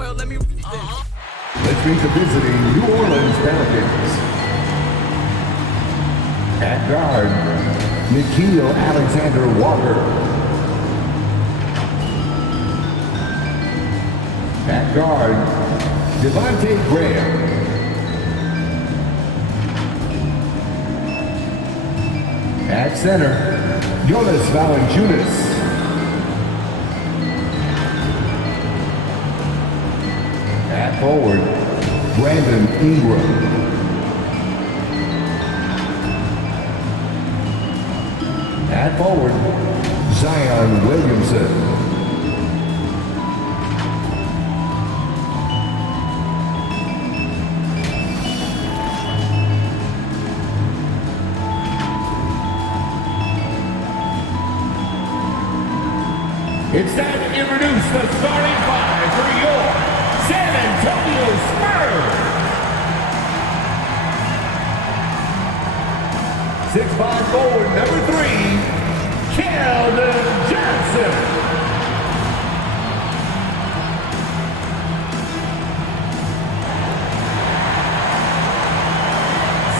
Well, let me read this. Let's meet the visiting New Orleans Pelicans. At guard, Nikhil Alexander-Walker. At guard, Devontae Graham. At center, Jonas Valanciunas. At forward, Brandon Ingram. At forward, Zion Williamson. It's time to introduce the starting five for your San Antonio Spurs. 6'5" forward, number 3, Keldon Johnson.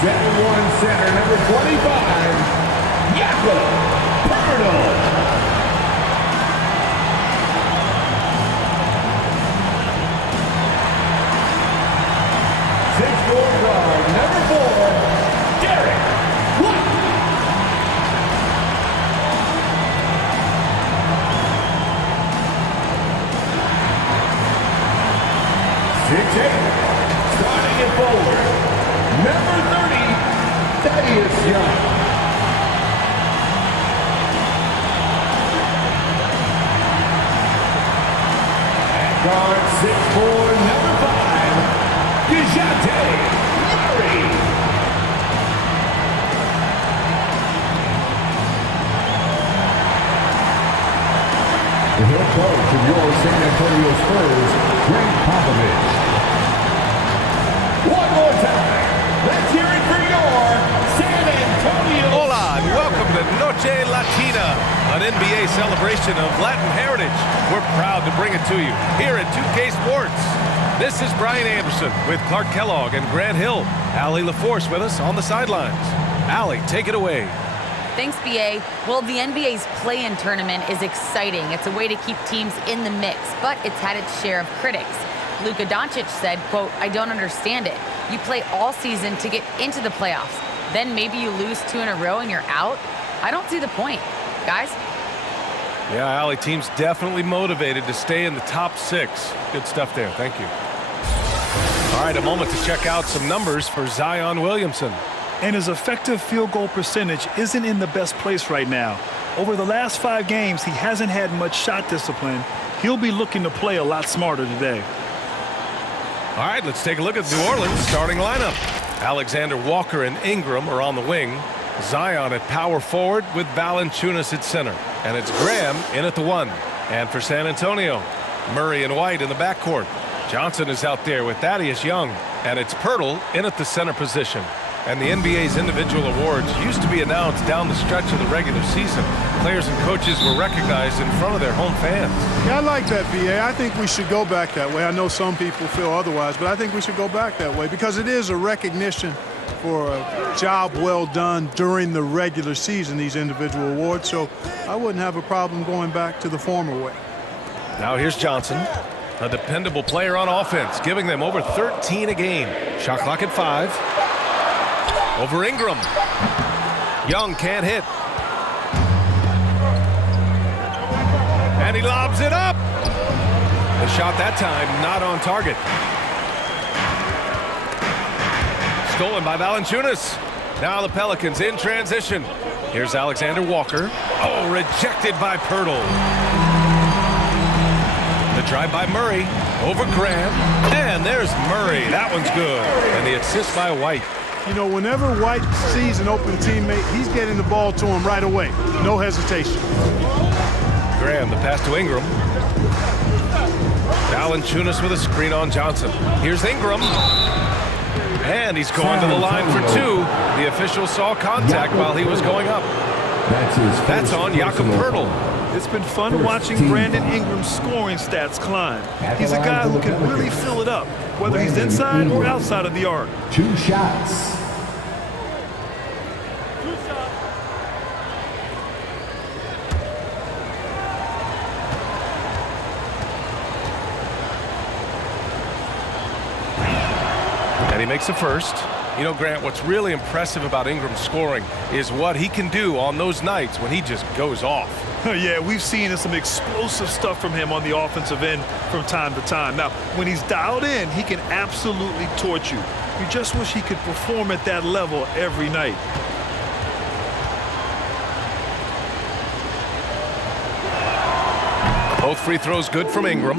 7'1" center, number 25, Jakob Poeltl. 6'4" guard, number 4, Dirk Nowitzki. 6'8", starting at forward, number 30, Thaddeus Young. At guard, 6'4", number 5, Dejounte Murray. The head coach of your San Antonio Spurs, Greg Popovich. One more time. Let's hear it for your San Antonio. Hola, and welcome to Noche Latina, an NBA celebration of Latin heritage. We're proud to bring it to you here at 2K Sports. This is Brian Anderson with Clark Kellogg and Grant Hill. Allie LaForce with us on the sidelines. Allie, take it away. Thanks, BA. Well, the NBA's play-in tournament is exciting. It's a way to keep teams in the mix, but it's had its share of critics. Luka Doncic said, quote, "I don't understand it. You play all season to get into the playoffs. Then maybe you lose 2 in a row and you're out? I don't see the point." Guys? Yeah, Allie, team's definitely motivated to stay in the top 6. Good stuff there. Thank you. All right, a moment to check out some numbers for Zion Williamson. And his effective field goal percentage isn't in the best place right now. Over the last 5 games, he hasn't had much shot discipline. He'll be looking to play a lot smarter today. All right, let's take a look at New Orleans' starting lineup. Alexander Walker and Ingram are on the wing. Zion at power forward with Valanciunas at center. And it's Graham in at the 1. And for San Antonio, Murray and White in the backcourt. Johnson is out there with Thaddeus Young. And it's Poeltl in at the center position. And the NBA's individual awards used to be announced down the stretch of the regular season. Players and coaches were recognized in front of their home fans. Yeah, I like that, BA. I think we should go back that way. I know some people feel otherwise, but I think we should go back that way because it is a recognition for a job well done during the regular season, these individual awards. So I wouldn't have a problem going back to the former way. Now here's Johnson, a dependable player on offense, giving them over 13 a game. Shot clock at 5. Over Ingram. Young can't hit. And he lobs it up. The shot that time not on target. Stolen by Valanciunas. Now the Pelicans in transition. Here's Alexander Walker. Oh, rejected by Poeltl. The drive by Murray. Over Graham. And there's Murray. That one's good. And the assist by White. You know, whenever White sees an open teammate, he's getting the ball to him right away. No hesitation. Graham, the pass to Ingram. Valanciunas with a screen on Johnson. Here's Ingram. And he's going to the line for 2. The official saw contact while he was going up. That's on Jakob Poeltl. It's been fun watching Brandon Ingram's scoring stats climb. He's a guy who can really fill it up, whether he's inside or outside of the arc. 2 shots. And he makes a first. You know, Grant, what's really impressive about Ingram's scoring is what he can do on those nights when he just goes off. Yeah, we've seen some explosive stuff from him on the offensive end from time to time. Now, when he's dialed in, he can absolutely torch you. You just wish he could perform at that level every night. Both free throws good from Ingram.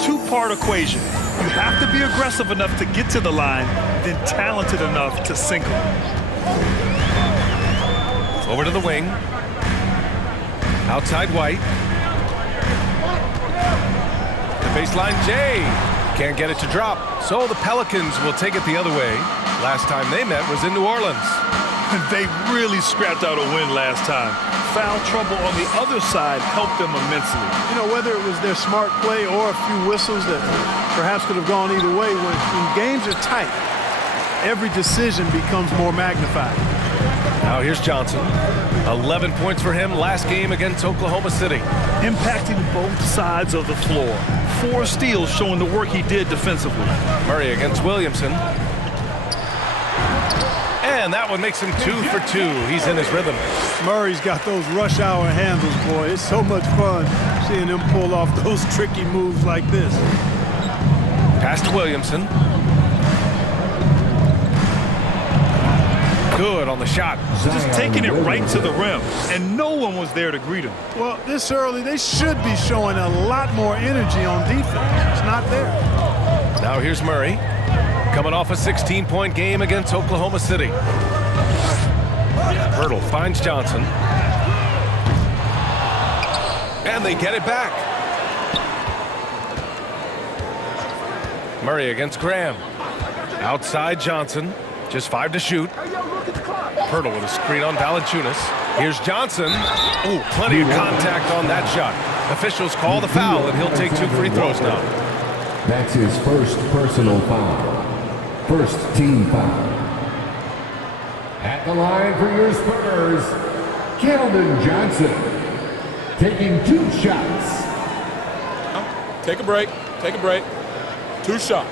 Two-part equation. You have to be aggressive enough to get to the line, then talented enough to sink them. Over to the wing. Outside White. The baseline Jay. Can't get it to drop. So the Pelicans will take it the other way. Last time they met was in New Orleans. They really scrapped out a win last time. Foul trouble on the other side helped them immensely. You know, whether it was their smart play or a few whistles that perhaps could have gone either way, when games are tight, every decision becomes more magnified. Now here's Johnson. 11 points for him last game against Oklahoma City. Impacting both sides of the floor. 4 steals showing the work he did defensively. Murray against Williamson. And that one makes him 2 for 2. He's in his rhythm. Murray's got those rush hour handles, boy. It's so much fun seeing him pull off those tricky moves like this. Pass to Williamson. Good on the shot. Just taking it right to the rim, and no one was there to greet him. Well, this early, they should be showing a lot more energy on defense. It's not there. Now here's Murray. Coming off a 16-point game against Oklahoma City. Hurdle finds Johnson. And they get it back. Murray against Graham. Outside Johnson. Just 5 to shoot. Hurdle with a screen on Valanciunas. Here's Johnson. Ooh, plenty of contact on that shot. Officials call the foul, and he'll take 2 free throws now. That's his first personal foul. First team foul. At the line for your Spurs, Keldon Johnson. Taking 2 shots. Take a break. Take a break. 2 shots.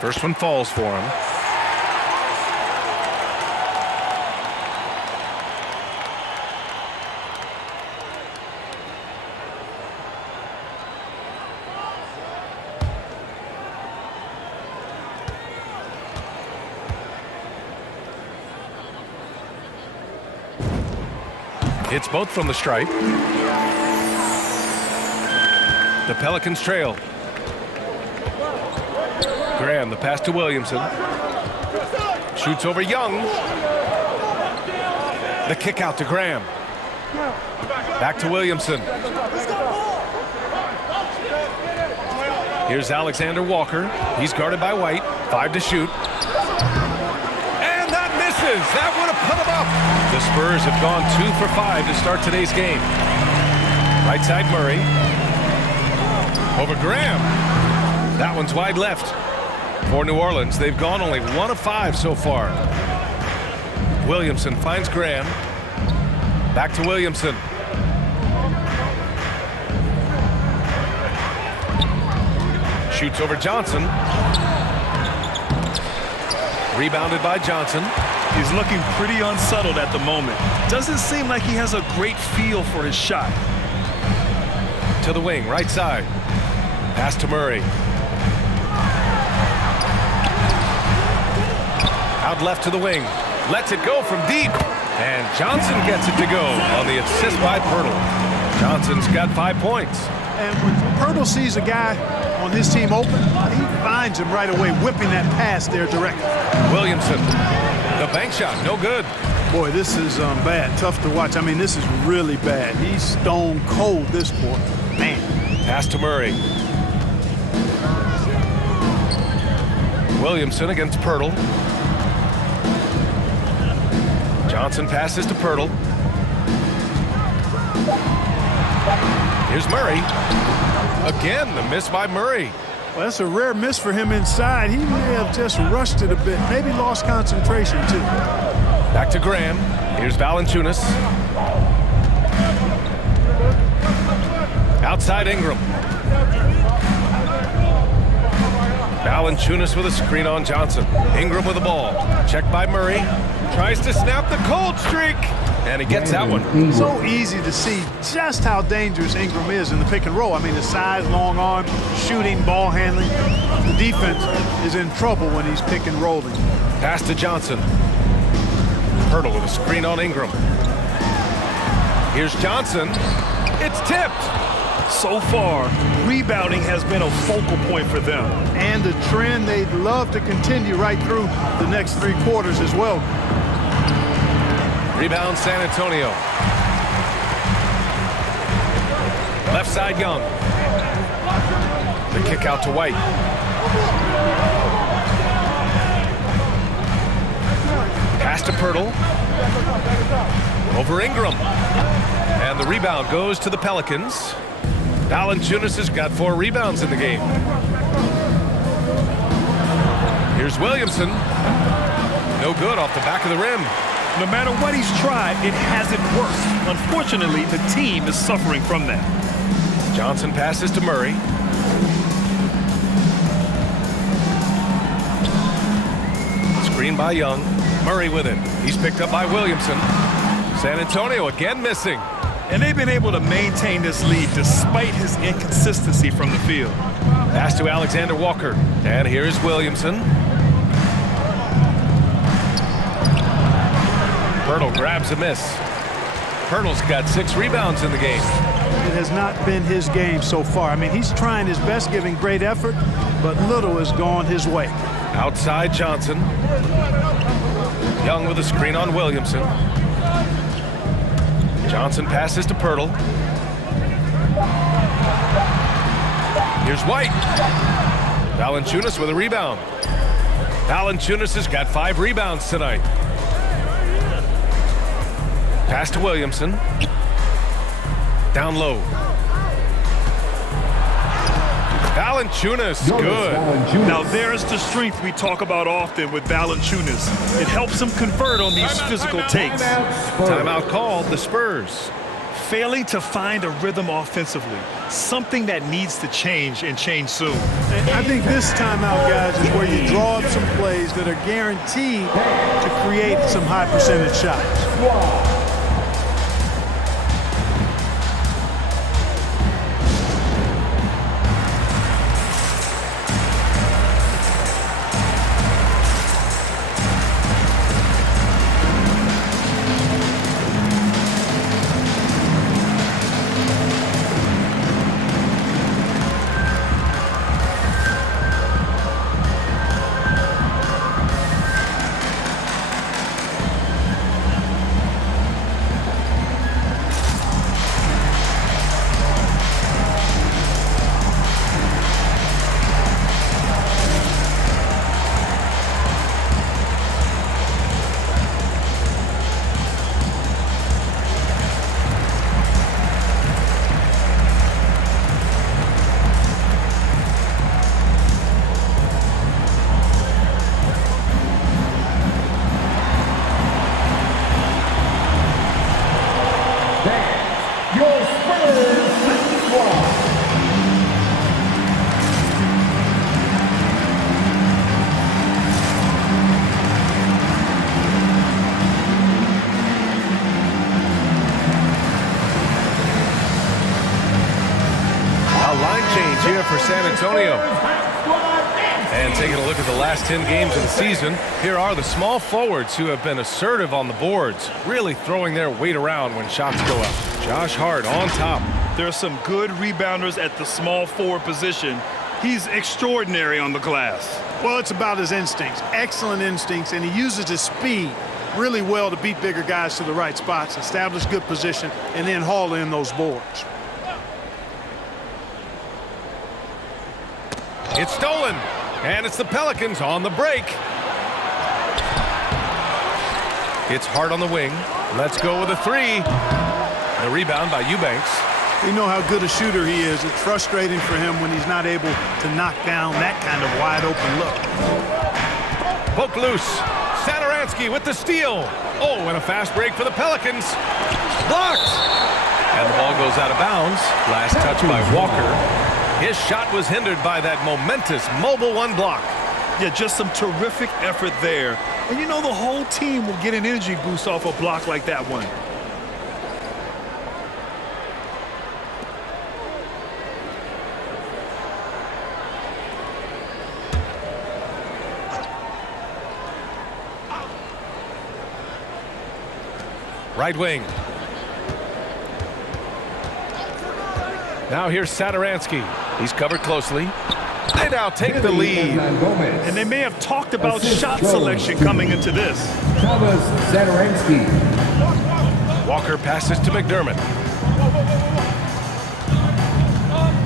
First one falls for him. Hits both from the stripe. The Pelicans trail. Graham, the pass to Williamson. Shoots over Young. The kick out to Graham. Back to Williamson. Here's Alexander Walker. He's guarded by White. 5 to shoot. And that misses. That would have put him up. The Spurs have gone 2 for 5 to start today's game. Right side Murray. Over Graham. That one's wide left. For New Orleans, they've gone only 1 of 5 so far. Williamson finds Graham. Back to Williamson. Shoots over Johnson. Rebounded by Johnson. He's looking pretty unsettled at the moment. Doesn't seem like he has a great feel for his shot. To the wing, right side. Pass to Murray. Out left to the wing. Lets it go from deep. And Johnson gets it to go on the assist by Pirtle. Johnson's got 5 points. And when Pirtle sees a guy on his team open, he finds him right away, whipping that pass there directly. Williamson. The bank shot, no good. Boy, this is bad. Tough to watch. I mean, this is really bad. He's stone cold this quarter. Man. Pass to Murray. Williamson against Pirtle. Johnson passes to Pirtle. Here's Murray. Again, the miss by Murray. Well, that's a rare miss for him inside. He may have just rushed it a bit, maybe lost concentration too. Back to Graham. Here's Valanciunas. Outside Ingram. Valanciunas with a screen on Johnson. Ingram with the ball. Checked by Murray. Tries to snap the cold streak. And he gets that one. So easy to see just how dangerous Ingram is in the pick and roll. I mean, the size, long arm, shooting, ball handling. The defense is in trouble when he's pick and rolling. Pass to Johnson. Pirtle with a screen on Ingram. Here's Johnson. It's tipped. So far, rebounding has been a focal point for them. And a trend they'd love to continue right through the next 3 quarters as well. Rebound San Antonio. Left side Young. The kick out to White. Pass to Pirtle. Over Ingram. And the rebound goes to the Pelicans. Valanciunas has got 4 rebounds in the game. Here's Williamson. No good off the back of the rim. No matter what he's tried, it hasn't worked. Unfortunately, the team is suffering from that. Johnson passes to Murray. Screen by Young. Murray with it. He's picked up by Williamson. San Antonio again missing. And they've been able to maintain this lead despite his inconsistency from the field. Pass to Alexander Walker. And here's Williamson. Pirtle grabs a miss. Pirtle's got 6 rebounds in the game. It has not been his game so far. I mean, he's trying his best, giving great effort, but little has gone his way. Outside Johnson. Young with a screen on Williamson. Johnson passes to Pirtle. Here's White. Valanciunas with a rebound. Valanciunas has got 5 rebounds tonight. Pass to Williamson. Down low. Valanciunas, good. Now there's the strength we talk about often with Valanciunas. It helps him convert on these physical takes. Timeout called, the Spurs. Failing to find a rhythm offensively, something that needs to change and change soon. And I think this timeout, guys, is where you draw up some plays that are guaranteed to create some high percentage shots. For San Antonio. And taking a look at the last 10 games of the season, here are the small forwards who have been assertive on the boards, really throwing their weight around when shots go up. Josh Hart on top. There are some good rebounders at the small forward position. He's extraordinary on the glass. Well, it's about his instincts, excellent instincts, and he uses his speed really well to beat bigger guys to the right spots, establish good position, and then haul in those boards. It's stolen, and it's the Pelicans on the break. It's Hart on the wing. Let's go with a three. The rebound by Eubanks. We know how good a shooter he is. It's frustrating for him when he's not able to knock down that kind of wide open look. Poke loose. Satoransky with the steal. Oh, and a fast break for the Pelicans. Blocked. And the ball goes out of bounds. Last touch by Walker. His shot was hindered by that momentous mobile one block. Yeah, just some terrific effort there. And you know the whole team will get an energy boost off a block like that one. Right wing. Now here's Satoransky. He's covered closely. They now take the lead. And they may have talked about shot selection coming into this. Satoransky. Walker passes to McDermott.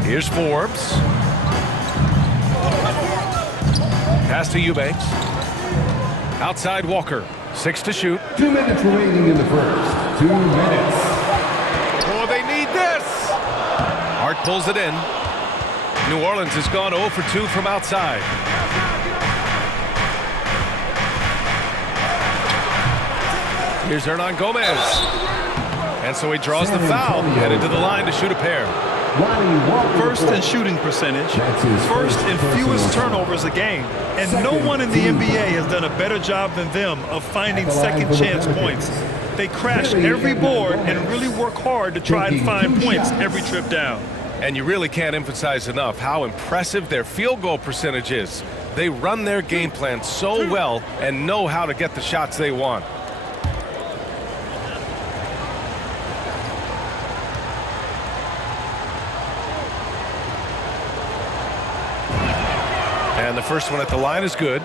Here's Forbes. Pass to Eubanks. Outside Walker. 6 to shoot. 2 minutes remaining in the first. 2 minutes. Oh, they need this. Hart pulls it in. New Orleans has gone 0 for 2 from outside. Here's Hernan Gomez. And so he draws the foul, headed to the line to shoot a pair. First in shooting percentage, first in fewest turnovers a game. And no one in the NBA has done a better job than them of finding second chance points. They crash every board and really work hard to try and find points every trip down. And you really can't emphasize enough how impressive their field goal percentage is. They run their game plan so well and know how to get the shots they want. And the first one at the line is good.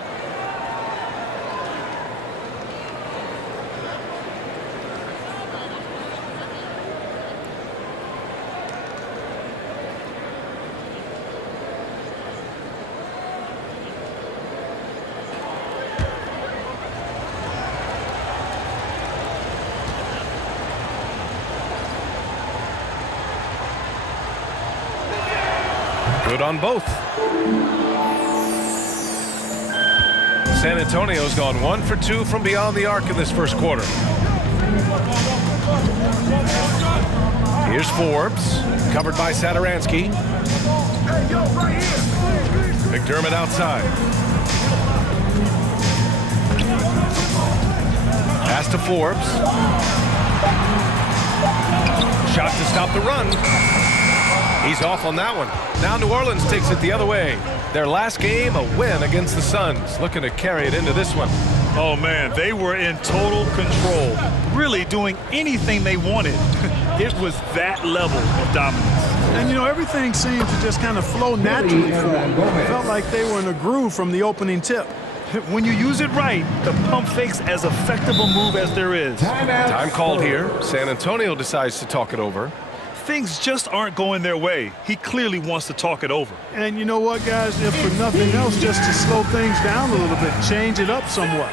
Good on both. San Antonio's gone 1 for 2 from beyond the arc in this first quarter. Here's Forbes, covered by Satoransky. McDermott outside. Pass to Forbes. Shot to stop the run. He's off on that one. Now New Orleans takes it the other way. Their last game, a win against the Suns, looking to carry it into this one. Oh, man, they were in total control, really doing anything they wanted. It was that level of dominance. And, you know, everything seemed to just kind of flow naturally for them. It felt like they were in a groove from the opening tip. When you use it right, the pump fake's as effective a move as there is. Time called here. San Antonio decides to talk it over. Things just aren't going their way. He clearly wants to talk it over. And you know what, guys? If for nothing else, just to slow things down a little bit, change it up somewhat.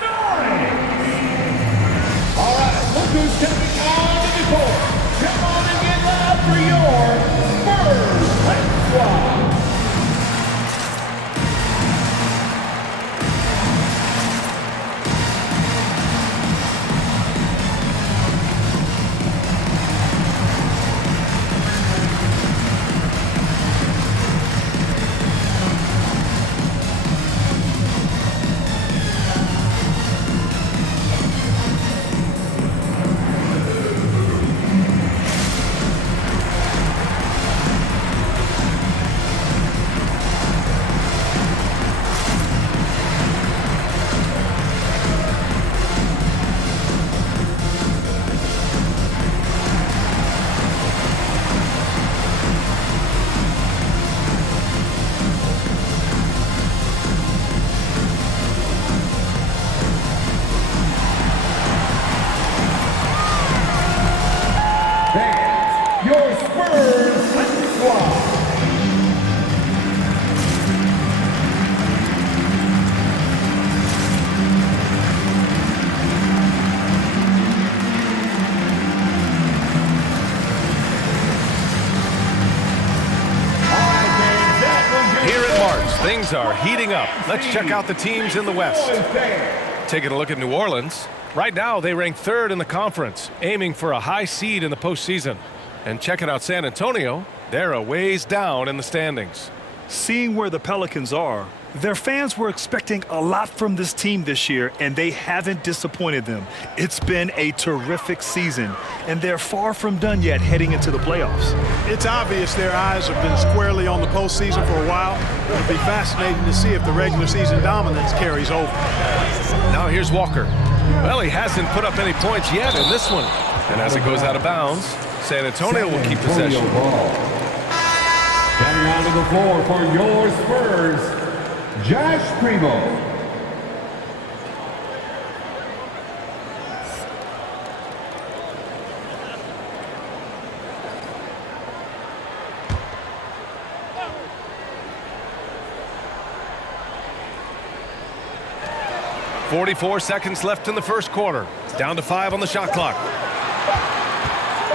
All right, look who's stepping on the court. Come on and get loud for your Spurs. Let's go. Things are heating up. Let's check out the teams in the West. Taking a look at New Orleans. Right now, they rank 3rd in the conference, aiming for a high seed in the postseason. And checking out San Antonio, they're a ways down in the standings. Seeing where the Pelicans are, their fans were expecting a lot from this team this year, and they haven't disappointed them. It's been a terrific season, and they're far from done yet heading into the playoffs. It's obvious their eyes have been squarely on the postseason for a while. It'll be fascinating to see if the regular season dominance carries over. Now here's Walker. Well, he hasn't put up any points yet in this one. And as it goes out of bounds, San Antonio will keep possession. Standing on the floor for your Spurs, Josh Primo. .44 seconds left in the first quarter. Down to 5 on the shot clock.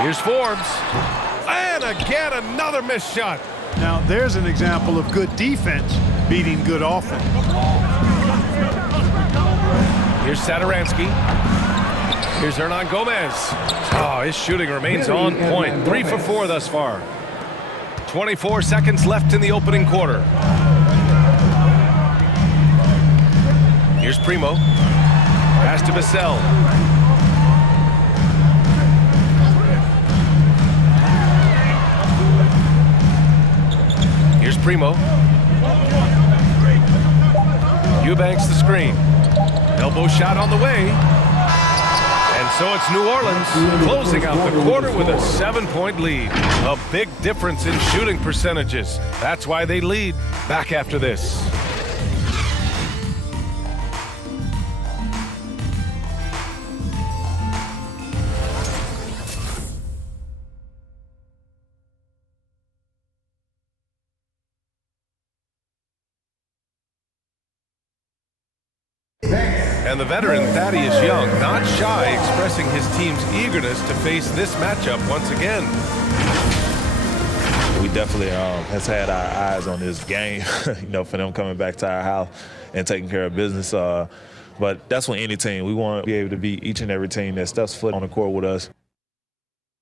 Here's Forbes. And again, another missed shot. Now, there's an example of good defense beating good offense. Here's Satoransky. Here's Hernan Gomez. Oh, his shooting remains on point. 3 for 4 thus far. 24 seconds left in the opening quarter. Here's Primo. Pass to Vassell. Here's Primo. Eubanks the screen. Elbow shot on the way. And so it's New Orleans closing out the quarter with a 7-point lead. A big difference in shooting percentages. That's why they lead. Back after this. And the veteran Thaddeus Young, not shy, expressing his team's eagerness to face this matchup once again. We definitely has had our eyes on this game, for them coming back to our house and taking care of business. But that's when any team, we want to be able to beat each and every team that steps foot on the court with us.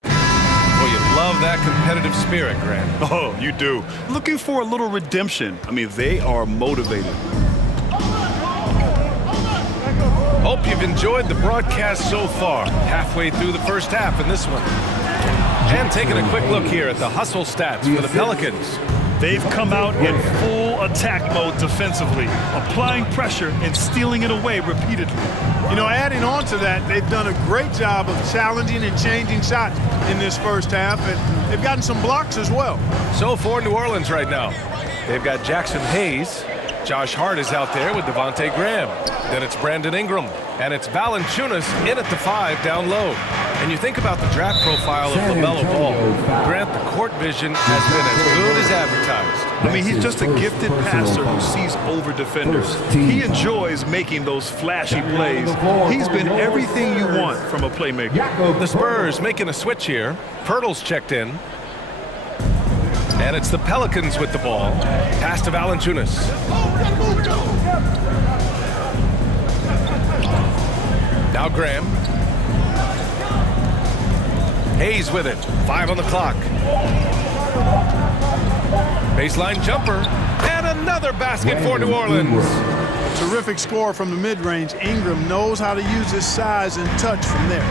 Well, you love that competitive spirit, Grant. Oh, you do. Looking for a little redemption. I mean, they are motivated. Hope you've enjoyed the broadcast so far. Halfway through the first half in this one. And taking a quick look here at the hustle stats for the Pelicans. They've come out in full attack mode defensively, applying pressure and stealing it away repeatedly. Adding on to that, they've done a great job of challenging and changing shots in this first half, and they've gotten some blocks as well. So for New Orleans right now, they've got Jackson Hayes. Josh Hart is out there with Devontae Graham. Then it's Brandon Ingram. And it's Valanciunas in at the 5 down low. And you think about the draft profile of LaMelo Ball. Grant, the court vision has been as good as advertised. I mean, he's just a gifted passer who sees over defenders. He enjoys making those flashy plays. He's been everything you want from a playmaker. The Spurs making a switch here. Pirtle's checked in. And it's the Pelicans with the ball. Pass to Valanciunas. Now Graham. Hayes with it. 5 on the clock. Baseline jumper. And another basket for New Orleans. Terrific score from the mid-range. Ingram knows how to use his size and touch from there.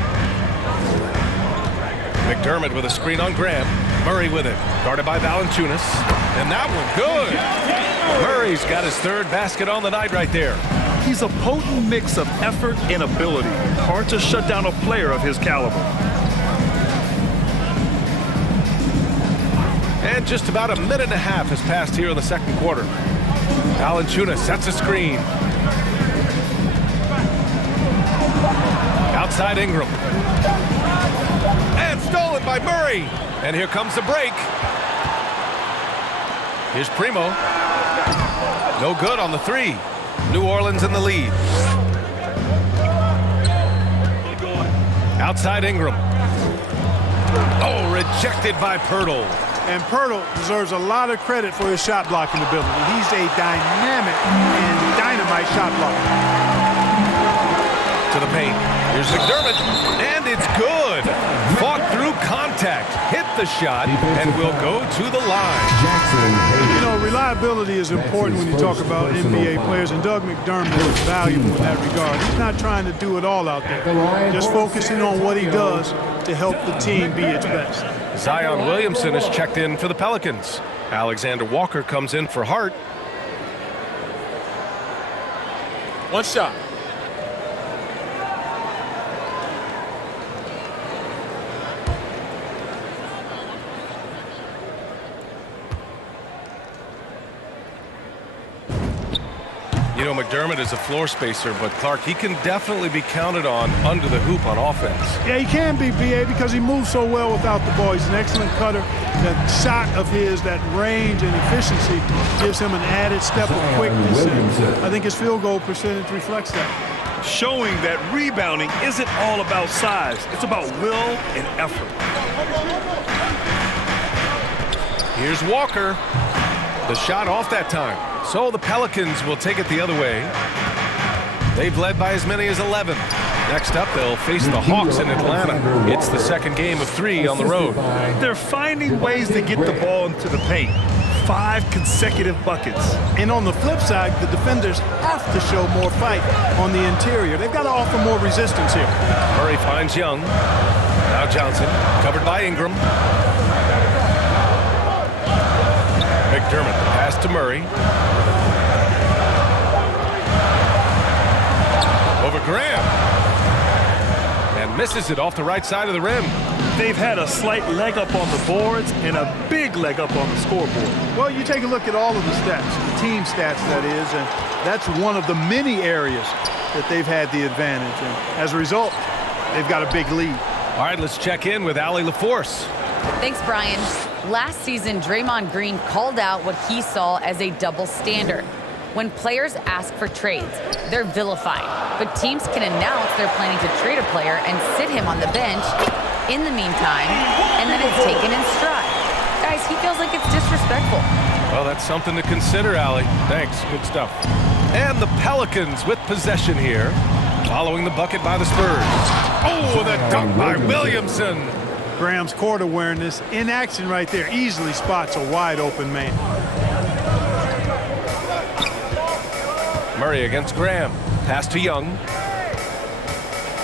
McDermott with a screen on Graham. Murray with it. Guarded by Valanciunas. And that one good. Murray's got his 3rd basket on the night right there. He's a potent mix of effort and ability. Hard to shut down a player of his caliber. And just about a minute and a half has passed here in the second quarter. Valanciunas sets a screen. Outside Ingram. And stolen by Murray. And here comes the break. Here's Primo. No good on the 3. New Orleans in the lead. Outside Ingram. Oh, rejected by Pirtle. And Pirtle deserves a lot of credit for his shot blocking ability. He's a dynamic and dynamite shot blocker. To the paint. Here's McDermott, and it's good. Fought through contact, hit the shot, and will go to the line. You know, reliability is important when you talk about NBA players, and Doug McDermott is valuable in that regard. He's not trying to do it all out there, just focusing on what he does to help the team be its best. Zion Williamson is checked in for the Pelicans. Alexander Walker comes in for Hart. One shot. You know, McDermott is a floor spacer, but Clark, he can definitely be counted on under the hoop on offense. Yeah, he can be, B.A., because he moves so well without the ball. He's an excellent cutter. That shot of his, that range and efficiency gives him an added step of quickness. And I think his field goal percentage reflects that. Showing that rebounding isn't all about size. It's about will and effort. Here's Walker. The shot off that time. So the Pelicans will take it the other way. They've led by as many as 11. Next up, they'll face the Hawks in Atlanta. It's the second game of 3 on the road. They're finding ways to get the ball into the paint. 5 consecutive buckets. And on the flip side, the defenders have to show more fight on the interior. They've got to offer more resistance here. Murray finds Young. Now Johnson, covered by Ingram. McDermott, the pass to Murray. Over Graham. And misses it off the right side of the rim. They've had a slight leg up on the boards and a big leg up on the scoreboard. Well, you take a look at all of the stats, the team stats, that is, and that's one of the many areas that they've had the advantage. And as a result, they've got a big lead. All right, let's check in with Allie LaForce. Thanks, Brian. Last season, Draymond Green called out what he saw as a double standard. When players ask for trades, they're vilified, but teams can announce they're planning to trade a player and sit him on the bench in the meantime, and then it's taken in stride. Guys, he feels like it's disrespectful. Well, that's something to consider, Allie. Thanks. Good stuff. And the Pelicans with possession here, following the bucket by the Spurs. Oh, the dunk by Williamson. Graham's court awareness in action right there easily spots a wide open man. Murray against Graham. Pass to Young.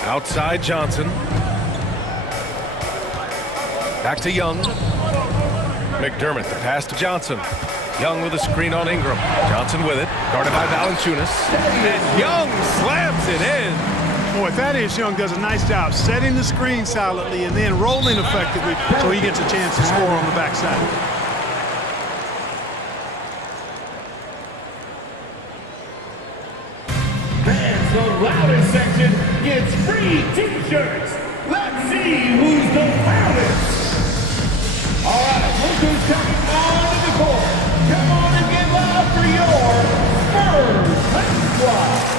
Outside Johnson. Back to Young. McDermott, the pass to Johnson. Young with a screen on Ingram. Johnson with it. Guarded by Valanciunas. And Young slams it in. Boy, Thaddeus Young does a nice job setting the screen solidly and then rolling effectively so he gets a chance to score on the backside. Fans, the loudest section gets free T-shirts. Let's see who's the loudest. All right, look who's coming onto the court. Come on and get loud for your Spurs High Squad.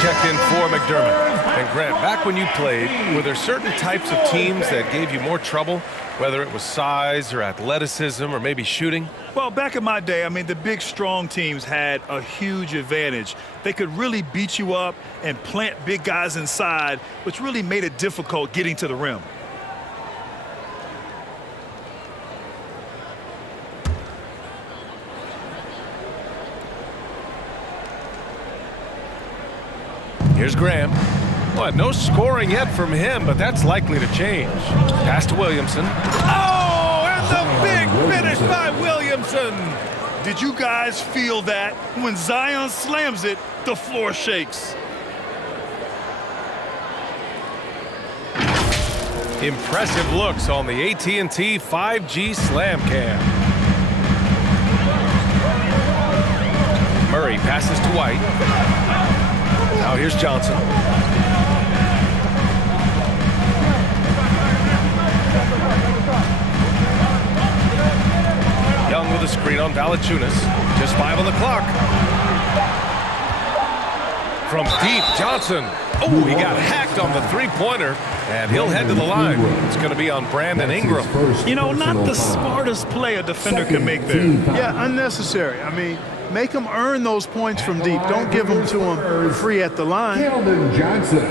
Checked in for McDermott. And Grant, back when you played, were there certain types of teams that gave you more trouble, whether it was size or athleticism or maybe shooting? Well, back in my day, I mean, the big, strong teams had a huge advantage. They could really beat you up and plant big guys inside, which really made it difficult getting to the rim. Here's Graham. Well, no scoring yet from him, but that's likely to change. Pass to Williamson. Oh, and the big finish by Williamson. Did you guys feel that? When Zion slams it, the floor shakes. Impressive looks on the AT&T 5G Slam Cam. Murray passes to White. Now here's Johnson. Young with a screen on Valanciunas. Just 5 on the clock. From deep, Johnson. Oh, he got hacked on the three-pointer, and he'll head to the line. It's going to be on Brandon Ingram. You know, not the smartest play a defender can make there. Yeah, unnecessary. I mean, make them earn those points from deep. Don't give them to them free at the line. Keldon Johnson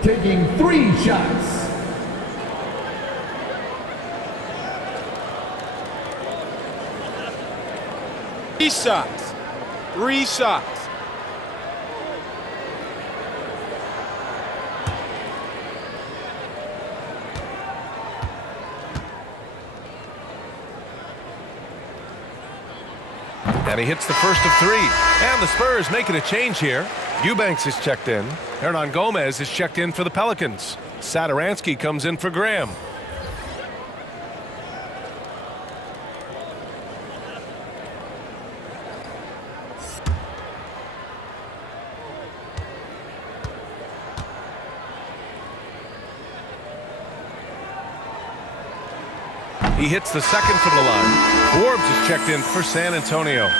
taking 3 shots. Three shots. And he hits the first of 3. And the Spurs making a change here. Eubanks is checked in. Hernan Gomez is checked in for the Pelicans. Satoransky comes in for Graham. He hits the second from the line. Forbes is checked in for San Antonio.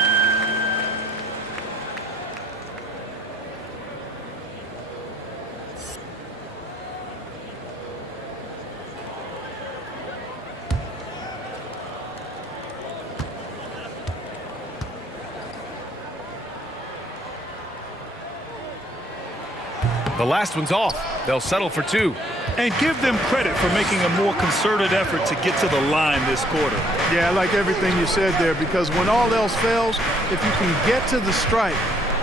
The last one's off. They'll settle for 2. And give them credit for making a more concerted effort to get to the line this quarter. Yeah, I like everything you said there, because when all else fails, if you can get to the stripe,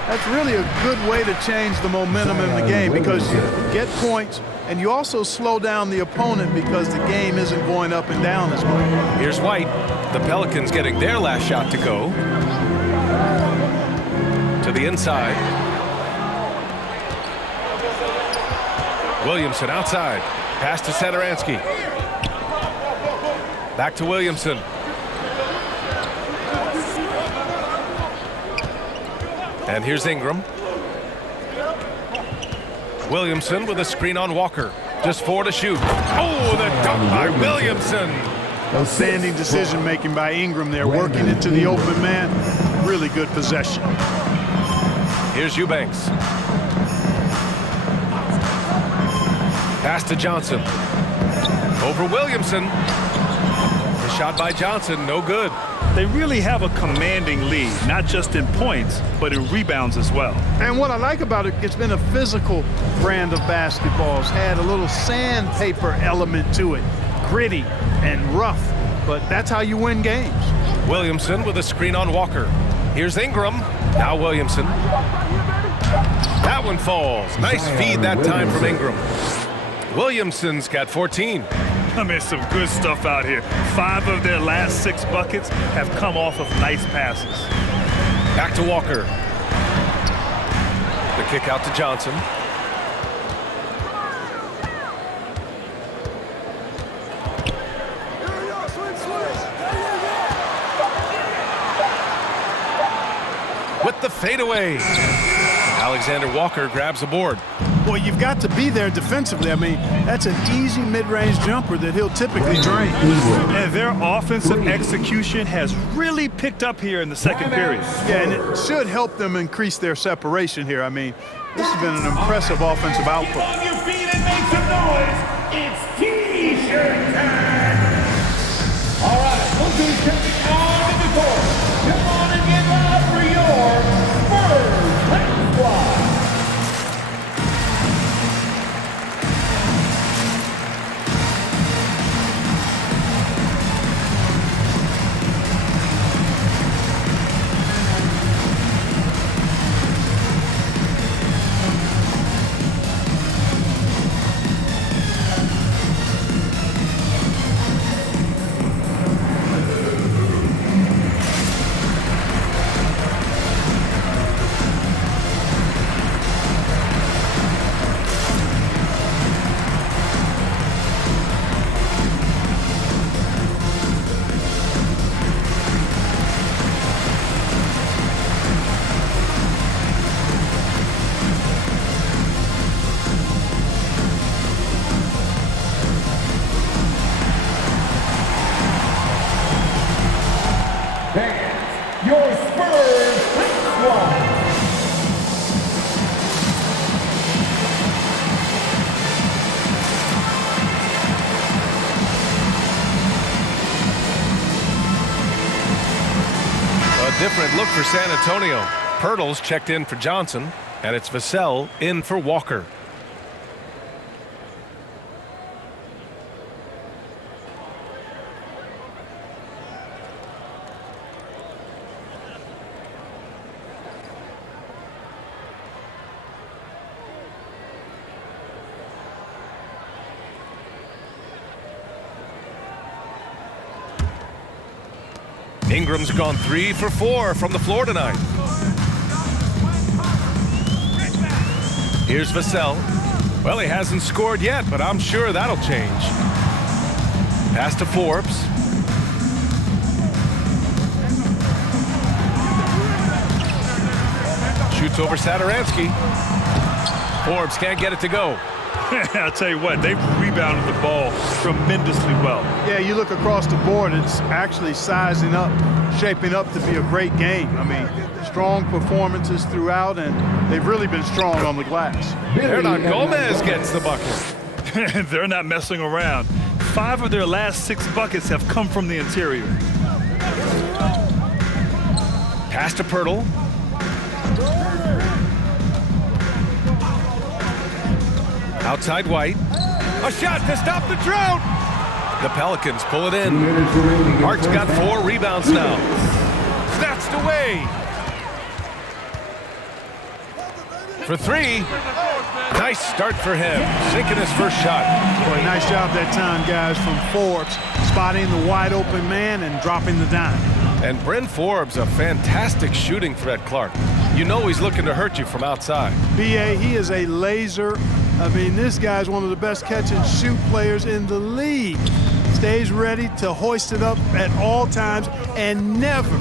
that's really a good way to change the momentum in the game, because you get points and you also slow down the opponent because the game isn't going up and down as much. Here's White. The Pelicans getting their last shot to go. To the inside. Williamson outside. Pass to Satoransky. Back to Williamson. And here's Ingram. Williamson with a screen on Walker. Just 4 to shoot. Oh, the dunk by Williamson. Outstanding decision-making by Ingram there, working into the open man. Really good possession. Here's Eubanks. Pass to Johnson. Over Williamson. The shot by Johnson, no good. They really have a commanding lead, not just in points, but in rebounds as well. And what I like about it, it's been a physical brand of basketball. It's had a little sandpaper element to it. Gritty and rough, but that's how you win games. Williamson with a screen on Walker. Here's Ingram. Now Williamson. That one falls. Nice feed that time from Ingram. Williamson's got 14. I mean, some good stuff out here. 5 of their last 6 buckets have come off of nice passes. Back to Walker. The kick out to Johnson. With the fadeaway. Alexander Walker grabs the board. Well, you've got to be there defensively. I mean, that's an easy mid-range jumper that he'll typically drain. And their offensive execution has really picked up here in the second period. Yeah, and it should help them increase their separation here. I mean, This has been an impressive offensive output. Get on your feet and make some noise. It's T-shirt time. All right, look who's coming on the court. Come on and get loud for your Spurs High Squad. Fans, your Spurs High Squad. A different look for San Antonio. Pirtle's checked in for Johnson, and it's Vassell in for Walker. Ingram's gone 3 for 4 from the floor tonight. Here's Vassell. Well, he hasn't scored yet, but I'm sure that'll change. Pass to Forbes. Shoots over Satoransky. Forbes can't get it to go. I'll tell you what, they've rebounded the ball tremendously well. Yeah, you look across the board, it's actually sizing up, shaping up to be a great game. I mean, strong performances throughout, and they've really been strong on the glass. Hernan Gomez gets the bucket. They're not messing around. 5 of their last 6 buckets have come from the interior. Pass to Pirtle. Outside White. A shot to stop the drought. The Pelicans pull it in. Hart's got 4 rebounds now. Snatched away. For 3. Nice start for him. Sinking his first shot. Boy, nice job that time, guys, from Forbes, spotting the wide open man and dropping the dime. And Bryn Forbes, a fantastic shooting threat, Clark. You know he's looking to hurt you from outside. B.A., he is a laser. I mean, this guy's one of the best catch-and-shoot players in the league. Stays ready to hoist it up at all times and never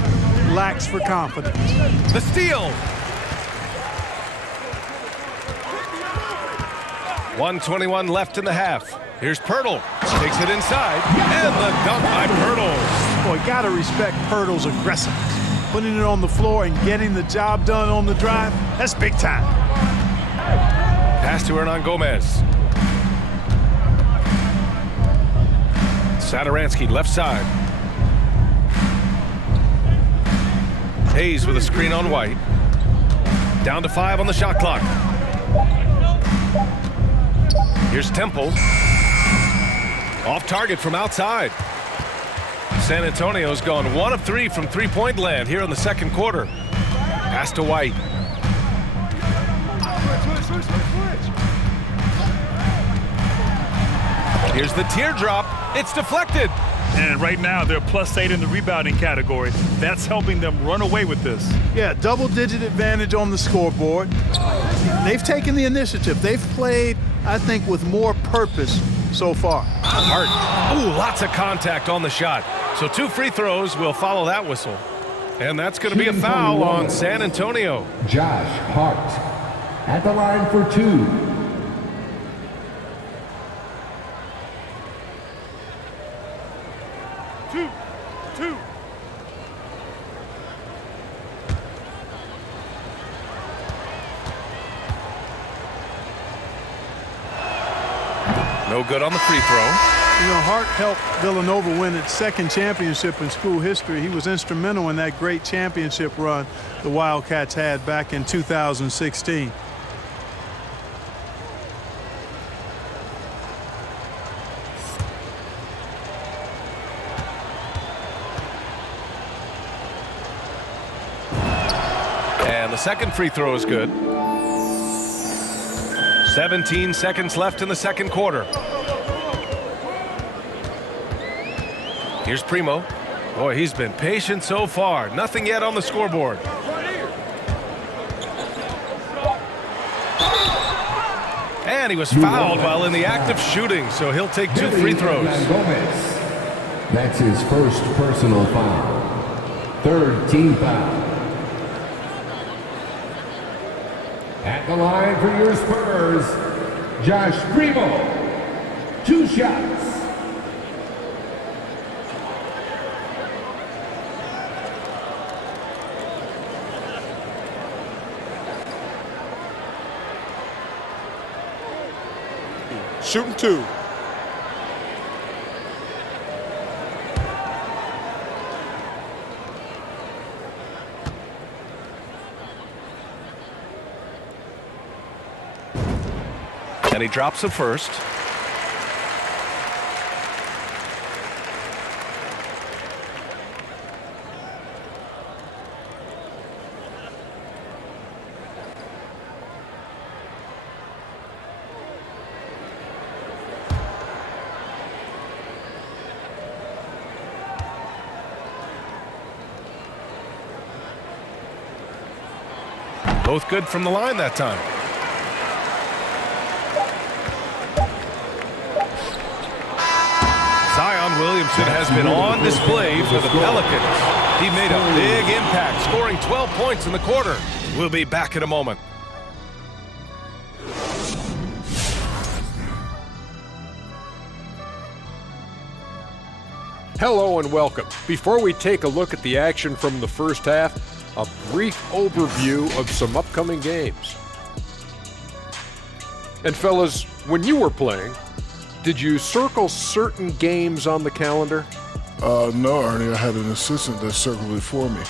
lacks for confidence. The steal. 1:21 left in the half. Here's Pirtle. Takes it inside. And the dunk by Pirtle. Boy, gotta respect Pirtle's aggressiveness. Putting it on the floor and getting the job done on the drive, that's big time. Pass to Hernan Gomez. Satoransky left side. Hayes with a screen on White. Down to 5 on the shot clock. Here's Temple. Off target from outside. San Antonio's gone 1 of 3 from three-point land here in the second quarter. Pass to White. Here's the teardrop. It's deflected. And right now, they're +8 in the rebounding category. That's helping them run away with this. Yeah, double-digit advantage on the scoreboard. They've taken the initiative. They've played, I think, with more purpose so far. Hart. Ooh, lots of contact on the shot. So 2 free throws will follow that whistle. And that's going to be a foul on San Antonio. Josh Hart at the line for 2. No good on the free throw. You know, Hart helped Villanova win its second championship in school history. He was instrumental in that great championship run the Wildcats had back in 2016. And the second free throw is good. 17 seconds left in the second quarter. Here's Primo. Boy, he's been patient so far. Nothing yet on the scoreboard. And he was fouled while in the act of shooting, so he'll take 2 free throws. That's his first personal foul. Third team foul. At the line for your Spurs, Josh Primo. 2 shots. Shooting 2. And he drops it first. Both good from the line that time. Zion Williamson has been on display for the Pelicans. He made a big impact, scoring 12 points in the quarter. We'll be back in a moment. Hello and welcome. Before we take a look at the action from the first half, a brief overview of some upcoming games. And fellas, when you were playing, did you circle certain games on the calendar? No, Ernie. I had an assistant that circled it for me.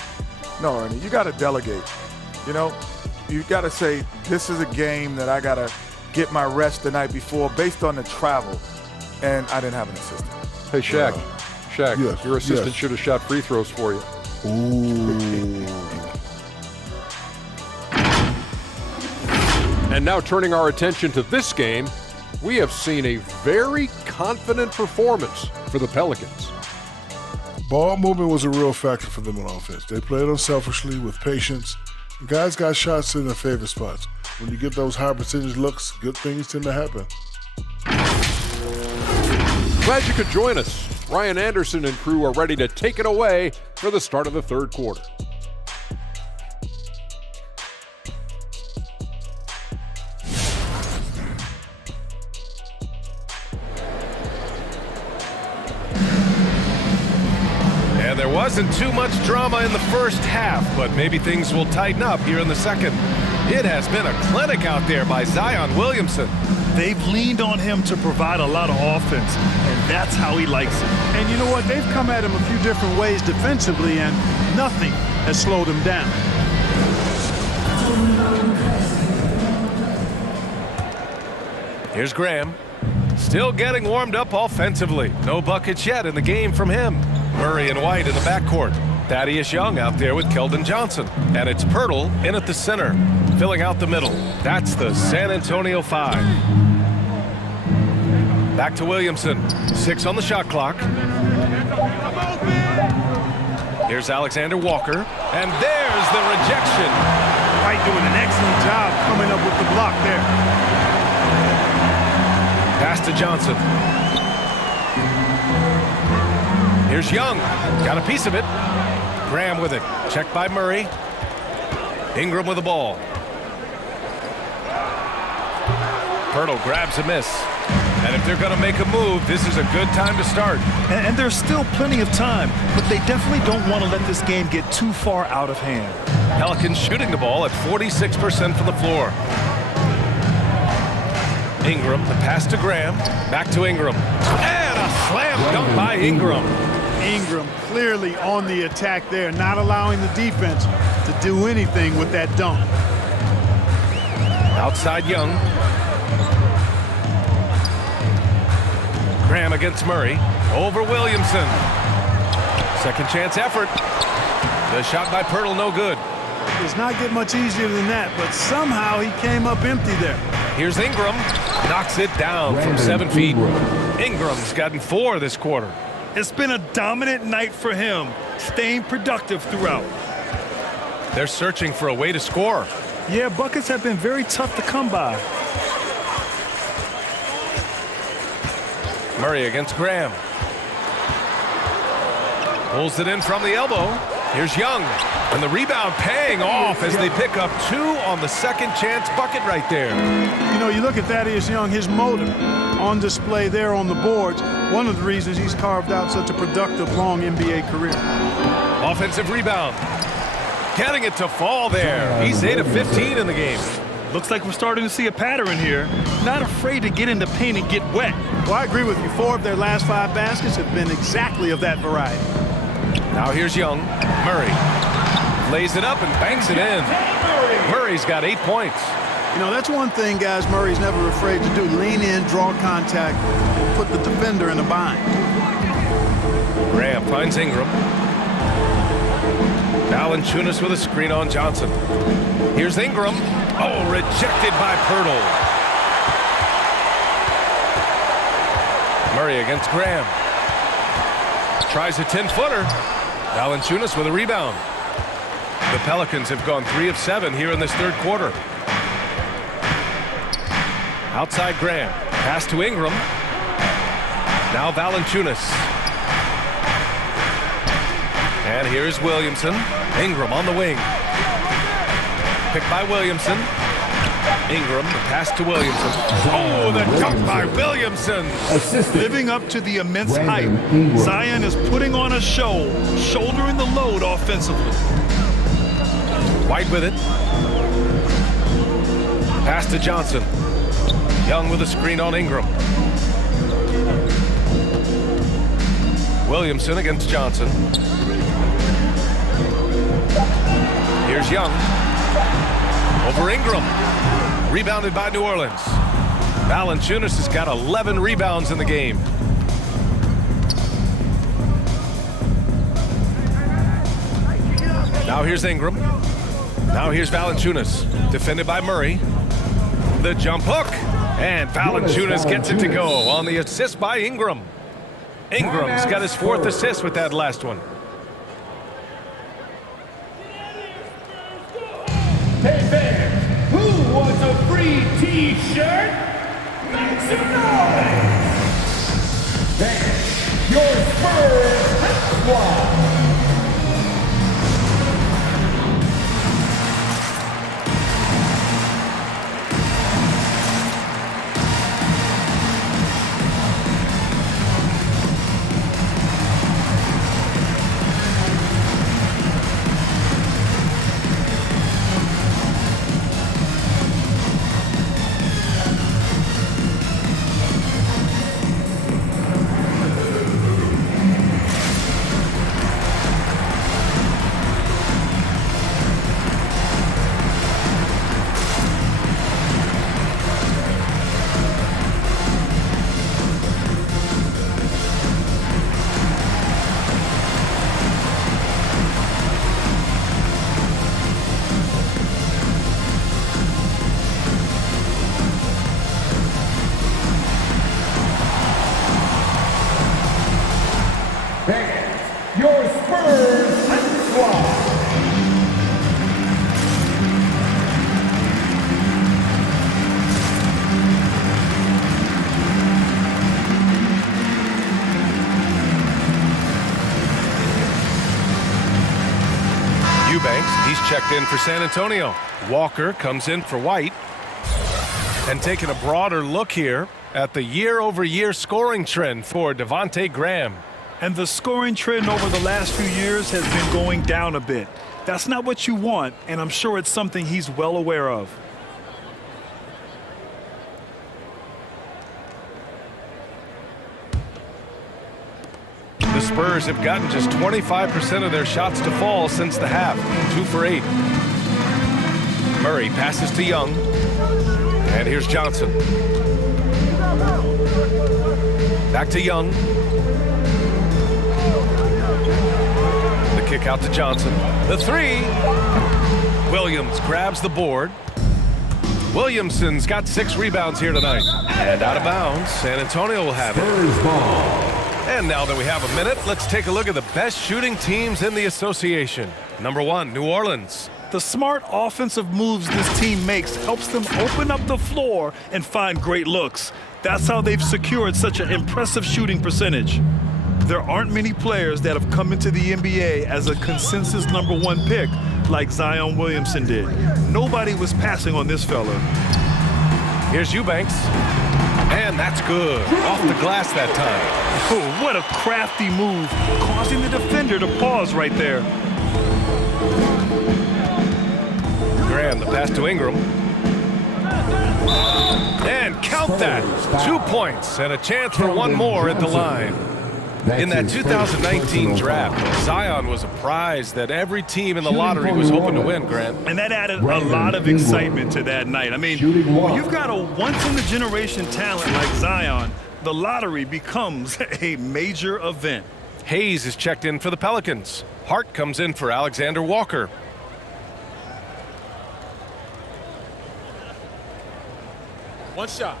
No, Ernie, you got to delegate. You know, you got to say, this is a game that I got to get my rest the night before based on the travel. And I didn't have an assistant. Hey, Shaq. Shaq, yes, your assistant yes. should have shot free throws for you. Ooh. And now turning our attention to this game, we have seen a very confident performance for the Pelicans. Ball movement was a real factor for them on offense. They played unselfishly with patience. The guys got shots in their favorite spots. When you get those high percentage looks, good things tend to happen. Glad you could join us. Ryan Anderson and crew are ready to take it away for the start of the third quarter. And there wasn't too much drama in the first half, but maybe things will tighten up here in the second. It has been a clinic out there by Zion Williamson. They've leaned on him to provide a lot of offense, and that's how he likes it. And you know what? They've come at him a few different ways defensively, and nothing has slowed him down. Here's Graham. Still getting warmed up offensively. No buckets yet in the game from him. Murray and White in the backcourt. Thaddeus Young out there with Keldon Johnson. And it's Pirtle in at the center, filling out the middle. That's the San Antonio 5. Back to Williamson. 6 on the shot clock. Here's Alexander Walker. And there's the rejection. White doing an excellent job coming up with the block there. Pass to Johnson. Here's Young. Got a piece of it. Graham with it. Checked by Murray. Ingram with the ball. Pirtle grabs a miss. And if they're going to make a move, this is a good time to start. And there's still plenty of time, but they definitely don't want to let this game get too far out of hand. Pelicans shooting the ball at 46% from the floor. Ingram, the pass to Graham. Back to Ingram. And a slam dunk by Ingram. Ingram clearly on the attack there, not allowing the defense to do anything with that dunk. Outside Young. Graham against Murray. Over Williamson. Second chance effort. The shot by Pirtle, no good. Does not get much easier than that, but somehow he came up empty there. Here's Ingram. Knocks it down from 7 feet. Ingram's gotten 4 this quarter. It's been a dominant night for him, staying productive throughout. They're searching for a way to score. Yeah, buckets have been very tough to come by. Murray against Graham. Pulls it in from the elbow. Here's Young. And the rebound paying off as they pick up 2 on the second chance bucket right there. You know, you look at Thaddeus Young, his motor on display there on the boards. One of the reasons he's carved out such a productive, long NBA career. Offensive rebound. Getting it to fall there. He's 8 of 15 in the game. Looks like we're starting to see a pattern here. Not afraid to get in the paint and get wet. Well, I agree with you. 4 of their last 5 baskets have been exactly of that variety. Now here's Young. Murray lays it up and banks it in. Murray's got 8 points. You know, that's one thing, guys, Murray's never afraid to do. Lean in, draw contact, and put the defender in a bind. Graham finds Ingram. Valanciunas with a screen on Johnson. Here's Ingram. Oh, rejected by Pirtle. Murray against Graham. Tries a 10-footer. Valanciunas with a rebound. The Pelicans have gone 3 of 7 here in this third quarter. Outside Graham. Pass to Ingram. Now Valanciunas. And here's Williamson. Ingram on the wing. Picked by Williamson. Ingram, the pass to Williamson. Oh, the dunk by Williamson. Living up to the immense hype, Zion is putting on a show, shouldering the load offensively. White with it. Pass to Johnson. Young with a screen on Ingram. Williamson against Johnson. Here's Young. Over Ingram. Rebounded by New Orleans. Valanciunas has got 11 rebounds in the game. Now here's Ingram. Now here's Valanciunas. Defended by Murray. The jump hook. And Valanciunas gets it to go on the assist by Ingram. Ingram's got his 4th assist with that last one. Hey fans, who wants a free t-shirt? Make some noise! Thanks, your Spurs Hot Squad. Your Spurs Hot Squad. Eubanks, he's checked in for San Antonio. Walker comes in for White. And taking a broader look here at the year-over-year scoring trend for Devontae Graham. And the scoring trend over the last few years has been going down a bit. That's not what you want, and I'm sure it's something he's well aware of. Spurs have gotten just 25% of their shots to fall since the half. 2 for 8. Murray passes to Young. And here's Johnson. Back to Young. The kick out to Johnson. The 3. Williams grabs the board. Williamson's got 6 rebounds here tonight. And out of bounds. San Antonio will have it. And now that we have a minute, let's take a look at the best shooting teams in the association. Number 1, New Orleans. The smart offensive moves this team makes helps them open up the floor and find great looks. That's how they've secured such an impressive shooting percentage. There aren't many players that have come into the NBA as a consensus number 1 pick like Zion Williamson did. Nobody was passing on this fella. Here's Eubanks. And that's good. Off the glass that time. Oh, what a crafty move, causing the defender to pause right there. Graham, the pass to Ingram. And count that. 2 points and a chance for one more at the line. In that 2019 draft, Zion was a prize that every team in the lottery was hoping to win, Grant. And that added a lot of excitement to that night. I mean, when you've got a once-in-a-generation talent like Zion, the lottery becomes a major event. Hayes is checked in for the Pelicans. Hart comes in for Alexander Walker. One shot.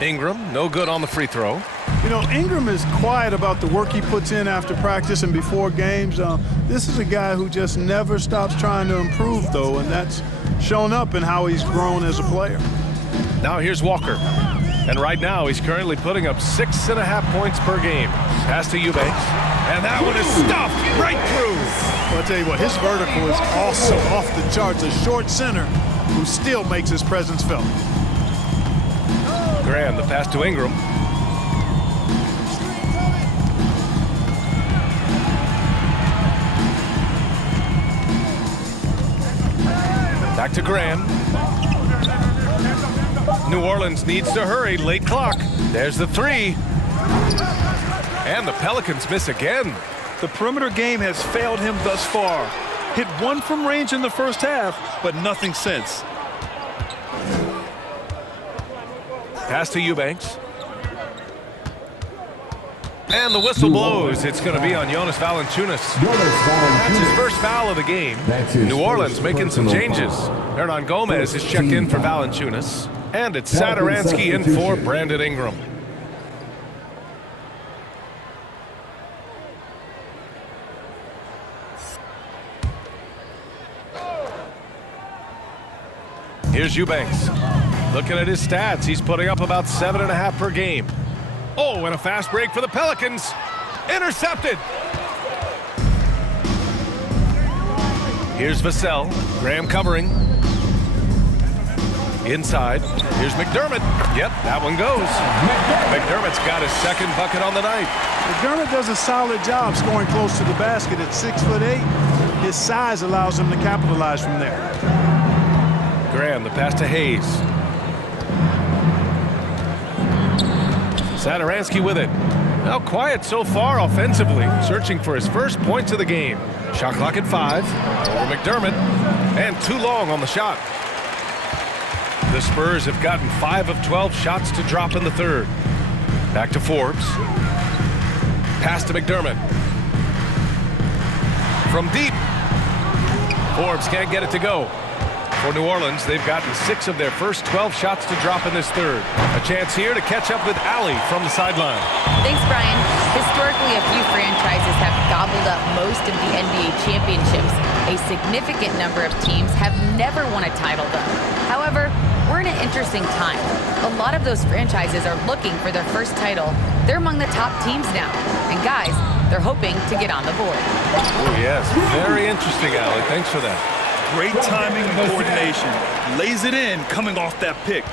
Ingram, no good on the free throw. You know, Ingram is quiet about the work he puts in after practice and before games. This is a guy who just never stops trying to improve, though, and that's shown up in how he's grown as a player. Now here's Walker. And right now, he's currently putting up 6.5 points per game. Pass to Eubanks. And that one is stuffed right through. Well, I'll tell you what, his vertical is also off the charts. A short center who still makes his presence felt. Graham, the pass to Ingram. Back to Graham. New Orleans needs to hurry. Late clock. There's the 3. And the Pelicans miss again. The perimeter game has failed him thus far. Hit 1 from range in the first half, but nothing since. Pass to Eubanks. And the whistle blows. It's going to be on Jonas Valanciunas. That's his first foul of the game. New Orleans making some changes. Hernan Gomez is checked in for Valanciunas. And it's Satoransky in for Brandon Ingram. Here's Eubanks. Looking at his stats, he's putting up about 7.5 per game. Oh, and a fast break for the Pelicans. Intercepted. Here's Vassell. Graham covering. Inside. Here's McDermott. Yep, that one goes. McDermott's got his second bucket on the night. McDermott does a solid job scoring close to the basket at 6'8". His size allows him to capitalize from there. Graham, the pass to Hayes. Satoransky with it. Now quiet so far offensively, searching for his first points of the game. Shot clock at 5. Over McDermott. And too long on the shot. The Spurs have gotten 5 of 12 shots to drop in the third. Back to Forbes. Pass to McDermott. From deep. Forbes can't get it to go. For New Orleans, they've gotten 6 of their first 12 shots to drop in this third. A chance here to catch up with Allie from the sideline. Thanks, Brian. Historically, a few franchises have gobbled up most of the NBA championships. A significant number of teams have never won a title, though. However, we're in an interesting time. A lot of those franchises are looking for their first title. They're among the top teams now. And guys, they're hoping to get on the board. Oh, yes. Very interesting, Allie. Thanks for that. Great timing and coordination. Lays it in coming off that pick.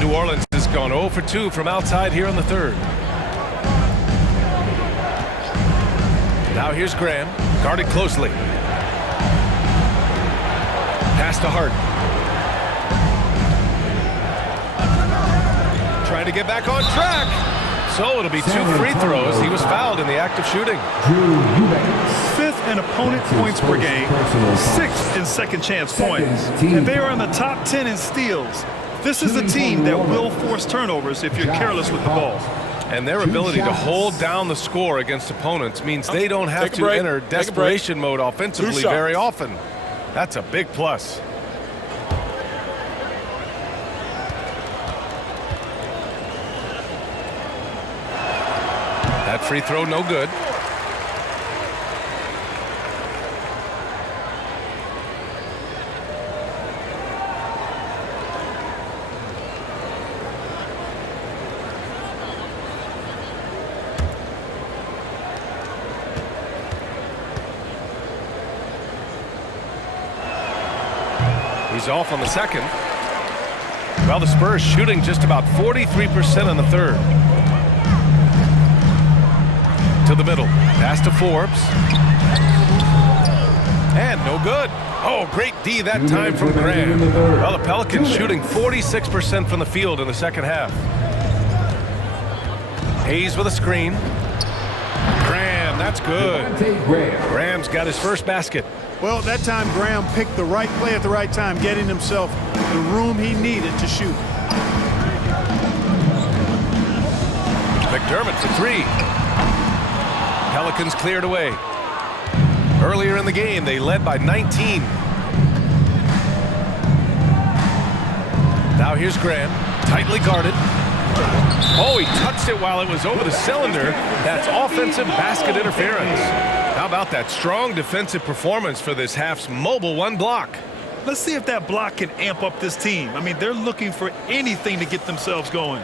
New Orleans has gone 0 for 2 from outside here in the third. Now here's Graham. Guarded closely. Pass to Hart. Trying to get back on track. So it'll be 2 free throws. He was fouled in the act of shooting. 5th in opponent points per game, 6th in second chance points, and they are in the top 10 in steals. This is a team that will force turnovers if you're careless with the ball. And their ability to hold down the score against opponents means they don't have to enter desperation mode offensively very often. That's a big plus. That free throw no good. He's off on the second. Well, the Spurs shooting just about 43% in the third. To the middle. Pass to Forbes. And no good. Oh, great D that time from Graham. Well, the Pelicans shooting 46% from the field in the second half. Hayes with a screen. Graham, that's good. Graham's got his first basket. Well, that time Graham picked the right play at the right time, getting himself the room he needed to shoot. McDermott for 3. Pelicans cleared away. Earlier in the game, they led by 19. Now here's Graham, tightly guarded. Oh, he touched it while it was over the cylinder. That's offensive basket interference. How about that strong defensive performance for this half's mobile 1 block? Let's see if that block can amp up this team. I mean, they're looking for anything to get themselves going.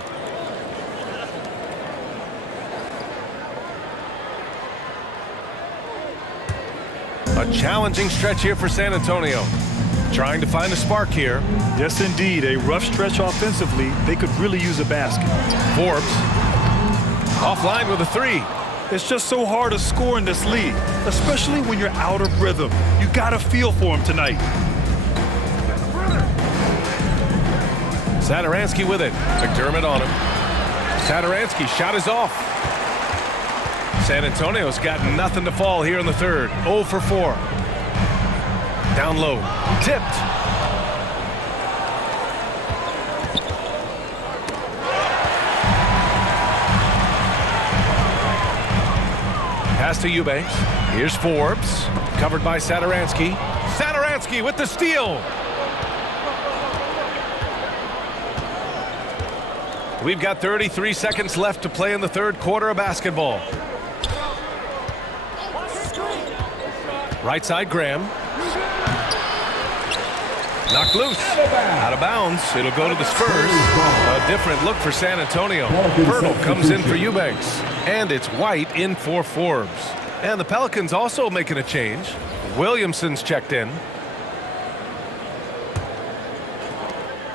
A challenging stretch here for San Antonio. Trying to find a spark here. Yes, indeed. A rough stretch offensively. They could really use a basket. Forbes. Offline with a 3. It's just so hard to score in this league, especially when you're out of rhythm. You got to feel for him tonight. Satoransky with it. McDermott on him. Satoransky shot is off. San Antonio's got nothing to fall here in the third. 0 for 4. Down low. Tipped. Pass to Eubanks. Here's Forbes. Covered by Satoransky. Satoransky with the steal. We've got 33 seconds left to play in the third quarter of basketball. Right side, Graham. Knocked loose. Out of bounds. It'll go to the Spurs. A different look for San Antonio. Pirtle comes in for Eubanks. And it's White in for Forbes. And the Pelicans also making a change. Williamson's checked in.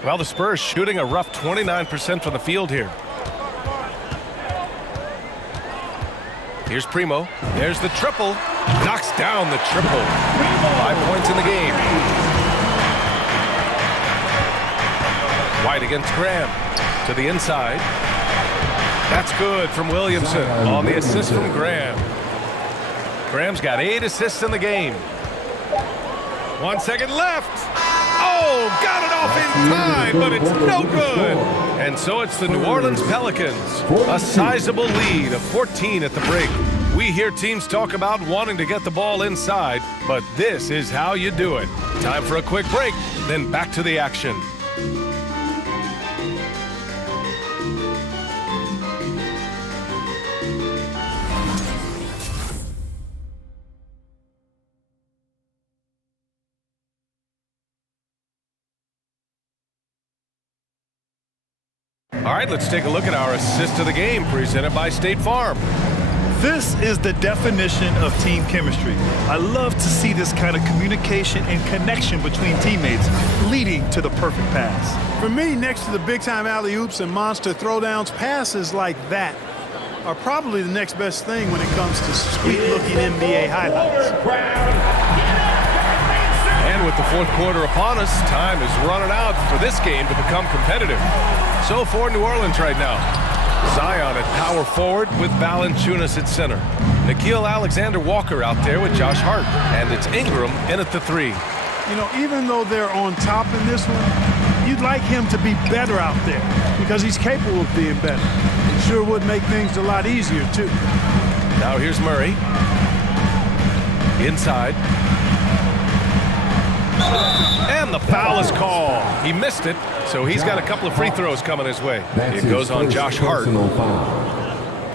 Well, the Spurs shooting a rough 29% from the field here. Here's Primo. There's the triple. Knocks down the triple. 5 points in the game. White against Graham. To the inside. That's good from Williamson on the assist from Graham. Graham's got 8 assists in the game. 1 second left. Oh, got it off in time, but it's no good. And so it's the New Orleans Pelicans. A sizable lead of 14 at the break. We hear teams talk about wanting to get the ball inside, but this is how you do it. Time for a quick break, then back to the action. All right, let's take a look at our assist of the game presented by State Farm. This is the definition of team chemistry. I love to see this kind of communication and connection between teammates leading to the perfect pass. For me, next to the big-time alley-oops and monster throwdowns, passes like that are probably the next best thing when it comes to sweet-looking NBA highlights. And with the fourth quarter upon us, time is running out for this game to become competitive. So for New Orleans right now, Zion at power forward with Valanciunas at center. Nickeil Alexander-Walker out there with Josh Hart. And it's Ingram in at the 3. You know, even though they're on top in this one, you'd like him to be better out there because he's capable of being better. It sure would make things a lot easier, too. Now here's Murray. Inside. And the foul is called. He missed it, so he's got a couple of free throws coming his way. It goes on Josh Hart.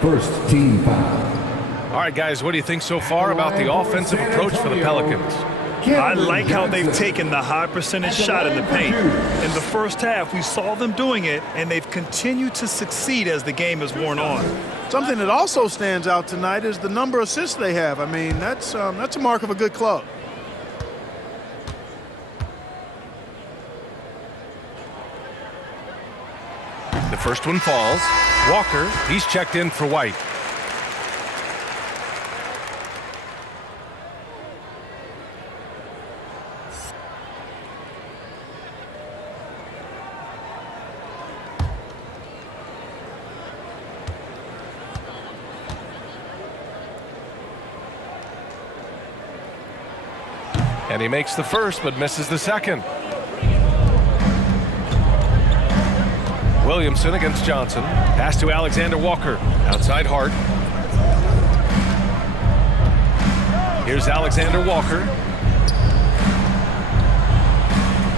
First team foul. All right, guys, what do you think so far about the offensive approach for the Pelicans? I like how they've taken the high percentage shot in the paint. In the first half, we saw them doing it, and they've continued to succeed as the game has worn on. Something that also stands out tonight is the number of assists they have. I mean, that's a mark of a good club. The first one falls. Walker, he's checked in for White. And he makes the first, but misses the second. Williamson against Johnson. Pass to Alexander Walker. Outside Hart. Here's Alexander Walker.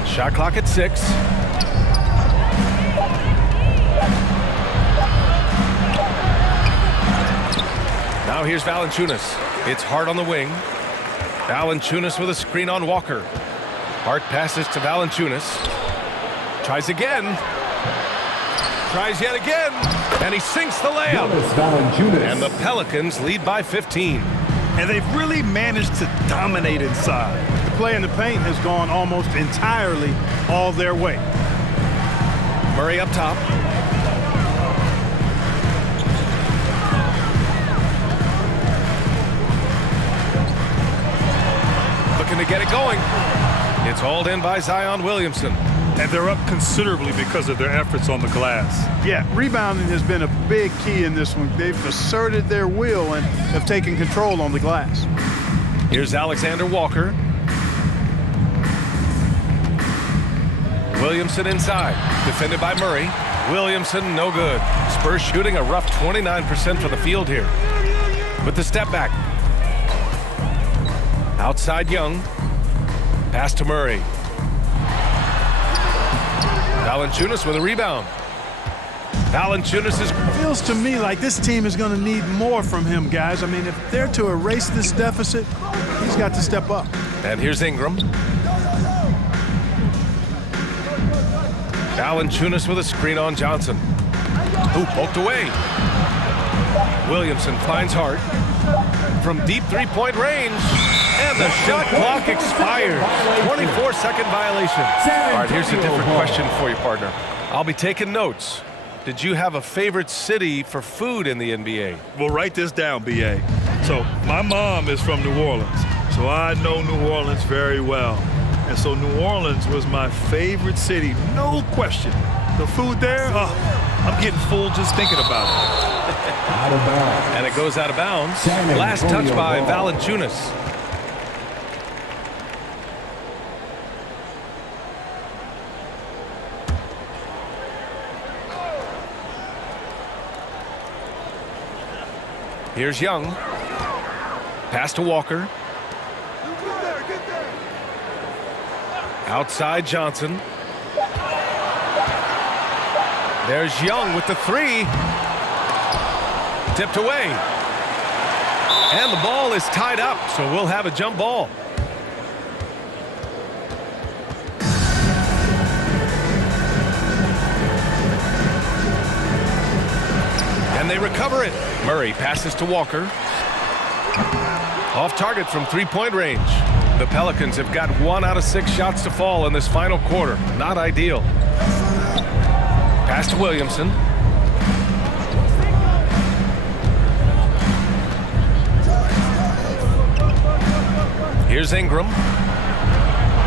Shot clock at 6. Now here's Valanciunas. It's Hart on the wing. Valanciunas with a screen on Walker. Hart passes to Valanciunas. Tries again. Tries yet again. And he sinks the layup. And the Pelicans lead by 15. And they've really managed to dominate inside. The play in the paint has gone almost entirely all their way. Murray up top. Looking to get it going. It's hauled in by Zion Williamson. And they're up considerably because of their efforts on the glass. Yeah, rebounding has been a big key in this one. They've asserted their will and have taken control on the glass. Here's Alexander Walker. Williamson inside. Defended by Murray. Williamson, no good. Spurs shooting a rough 29% for the field here. With the step back. Outside Young. Pass to Murray. Valanciunas with a rebound. Valanciunas is... Feels to me like this team is going to need more from him, guys. I mean, if they're to erase this deficit, he's got to step up. And here's Ingram. Valanciunas with a screen on Johnson. Ooh, poked away. Williamson finds Hart. From deep three-point range. And the shot clock expires. 24-second violation. All right, here's a different question for you, partner. I'll be taking notes. Did you have a favorite city for food in the NBA? Well, write this down, B.A. So my mom is from New Orleans, so I know New Orleans very well. And so New Orleans was my favorite city, no question. The food there, I'm getting full just thinking about it. Out of bounds. And it goes out of bounds. Last touch by Valanciunas. Here's Young. Pass to Walker. Outside Johnson. There's Young with the 3. Tipped away. And the ball is tied up, so we'll have a jump ball. And they recover it. Murray passes to Walker. Off target from three-point range. The Pelicans have got 1 out of 6 shots to fall in this final quarter. Not ideal. Pass to Williamson. Here's Ingram.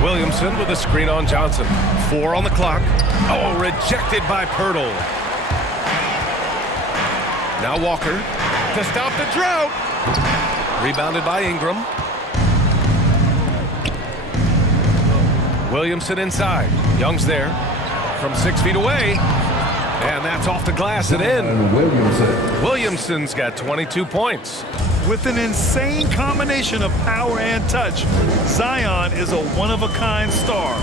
Williamson with a screen on Johnson. 4 on the clock. Oh, rejected by Pirtle. Now Walker to stop the drought. Rebounded by Ingram. Williamson inside. Young's there from 6 feet away. And that's off the glass and in. Williamson's got 22 points. With an insane combination of power and touch, Zion is a one-of-a-kind star.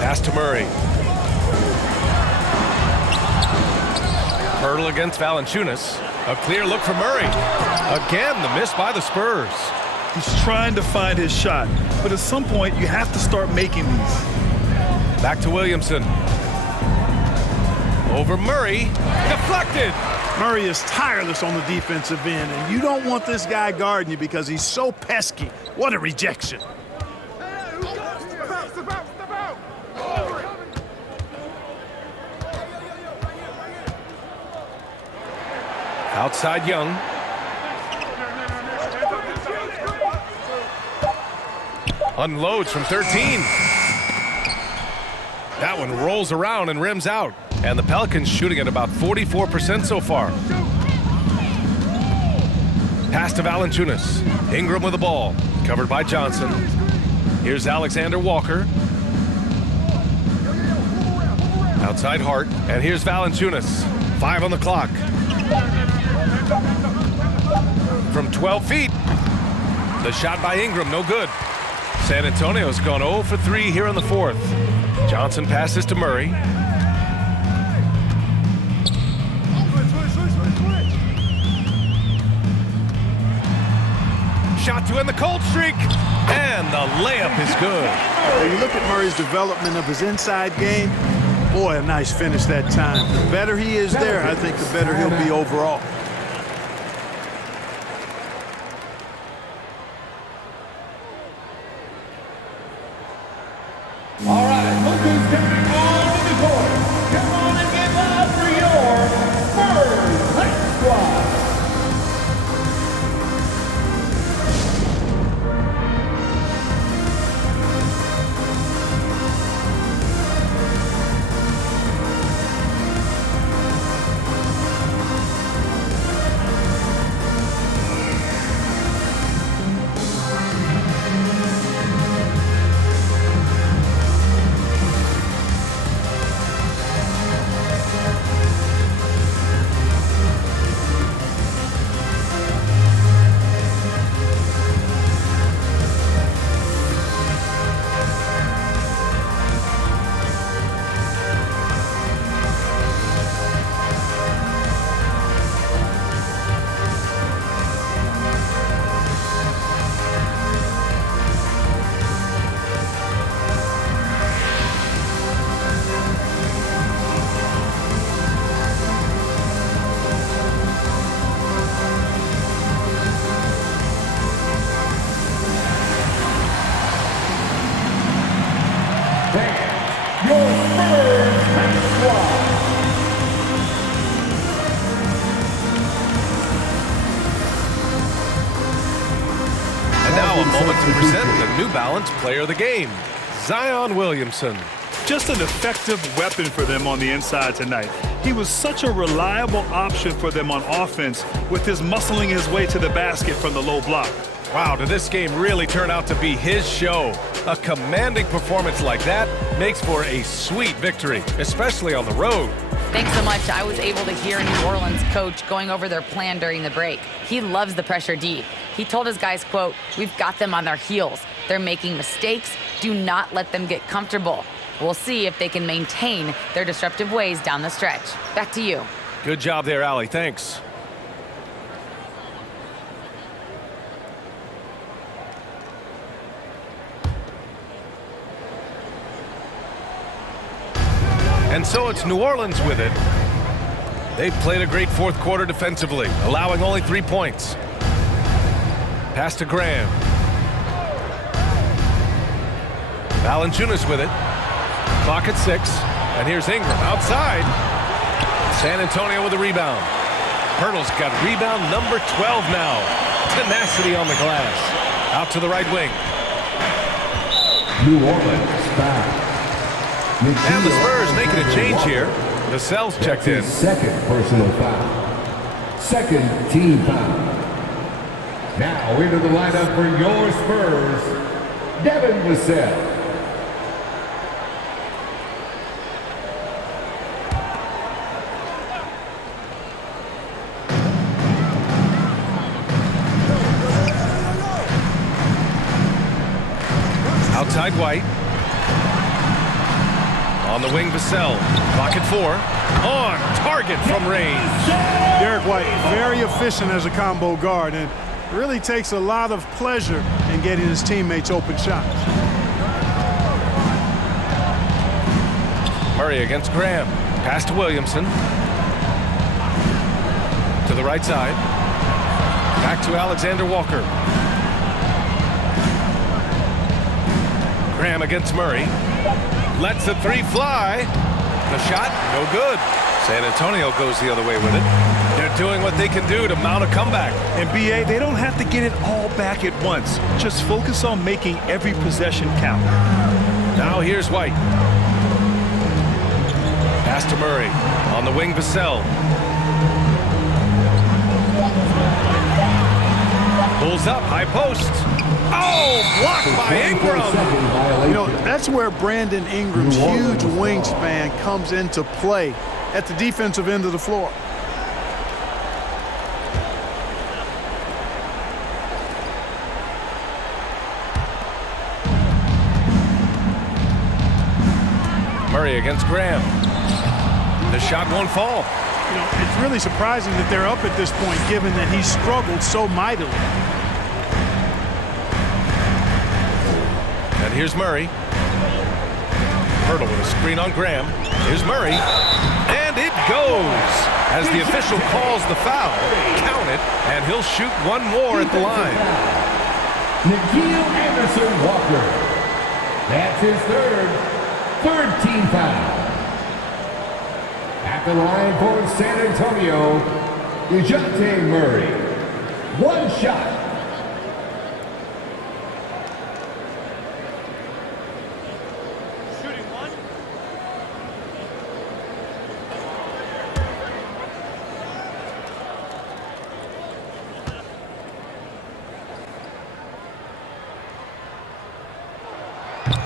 Pass to Murray. Pirtle against Valanciunas. A clear look for Murray. Again, the miss by the Spurs. He's trying to find his shot, but at some point you have to start making these. Back to Williamson. Over Murray. Deflected. Murray is tireless on the defensive end, and you don't want this guy guarding you because he's so pesky. What a rejection. Outside Young. Unloads from 13. That one rolls around and rims out. And the Pelicans shooting at about 44% so far. Pass to Valanciunas. Ingram with the ball. Covered by Johnson. Here's Alexander Walker. Outside Hart. And here's Valanciunas. 5 on the clock. From 12 feet. The shot by Ingram, no good. San Antonio's gone 0 for 3 here in the fourth. Johnson passes to Murray. Shot to end the cold streak. And the layup is good. When you look at Murray's development of his inside game, boy, a nice finish that time. The better he is there, I think the better he'll be overall. All right, look who's coming on the court. Come on and get loud for your Spurs Hype Squad. To present the New Balance Player of the Game, Zion Williamson. Just an effective weapon for them on the inside tonight. He was such a reliable option for them on offense with his muscling his way to the basket from the low block. Wow, did this game really turn out to be his show? A commanding performance like that makes for a sweet victory, especially on the road. Thanks so much. I was able to hear New Orleans coach going over their plan during the break. He loves the pressure deep. He told his guys, quote, "We've got them on their heels. They're making mistakes. Do not let them get comfortable." We'll see if they can maintain their disruptive ways down the stretch. Back to you. Good job there, Allie. Thanks. And so it's New Orleans with it. They've played a great fourth quarter defensively, allowing only 3 points. Pass to Graham. Valanciunas with it. Clock at 6. And here's Ingram outside. San Antonio with a rebound. Pirtle's got rebound number 12 now. Tenacity on the glass. Out to the right wing. New Orleans foul. And the Spurs making a change here. Vassell's checked in. Second personal foul. Second team foul. Now into the lineup for your Spurs, Devin Vassell. Outside White. On the wing, Vassell. Clock at 4. On target from range. Derek White, very efficient as a combo guard, and really takes a lot of pleasure in getting his teammates open shots. Murray against Graham. Pass to Williamson. To the right side. Back to Alexander Walker. Graham against Murray. Lets the 3 fly. The shot, no good. San Antonio goes the other way with it. They're doing what they can do to mount a comeback. And BA, they don't have to get it all back at once. Just focus on making every possession count. Now here's White. Pass to Murray. On the wing, Vassell. Pulls up, high post. Oh, blocked by Ingram. You know, that's where Brandon Ingram's huge wingspan comes into play at the defensive end of the floor. Murray against Graham. The shot won't fall. You know, it's really surprising that they're up at this point, given that he struggled so mightily. And here's Murray. Hurdle with a screen on Graham. Here's Murray. And it goes. As the official calls the foul, count it, and he'll shoot one more at the line. Nikhil Anderson-Walker. That's his third team foul. At the line for San Antonio, DeJounte Murray. One shot.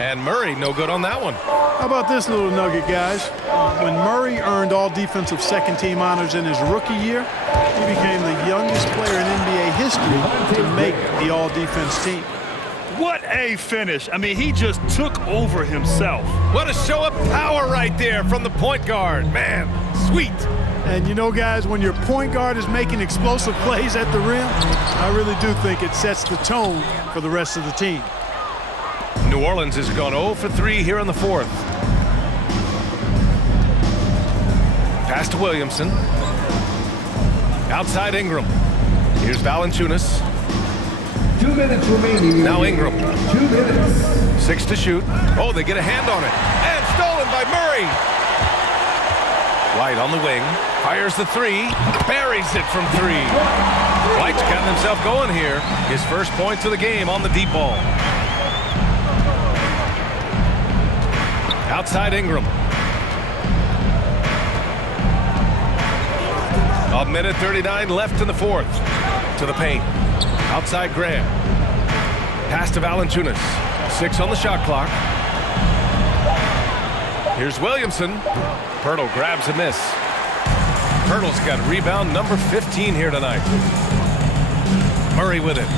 And Murray, no good on that one. How about this little nugget, guys? When Murray earned all defensive second team honors in his rookie year, he became the youngest player in NBA history to make the all defense team. What a finish. I mean, he just took over himself. What a show of power right there from the point guard. Man, sweet. And you know, guys, when your point guard is making explosive plays at the rim, I really do think it sets the tone for the rest of the team. New Orleans has gone 0 for 3 here in the 4th. Pass to Williamson. Outside Ingram. Here's Valanciunas. 2 minutes remaining. Now Ingram. 2 minutes. 6 to shoot. Oh, they get a hand on it. And stolen by Murray. White on the wing. Fires the 3. Buries it from 3. White's gotten himself going here. His first points of the game on the deep ball. Outside Ingram. A minute 39 left in the 4th. To the paint. Outside Graham. Pass to Valanciunas. 6 on the shot clock. Here's Williamson. Pirtle grabs a miss. Pirtle's got rebound number 15 here tonight. Murray with it.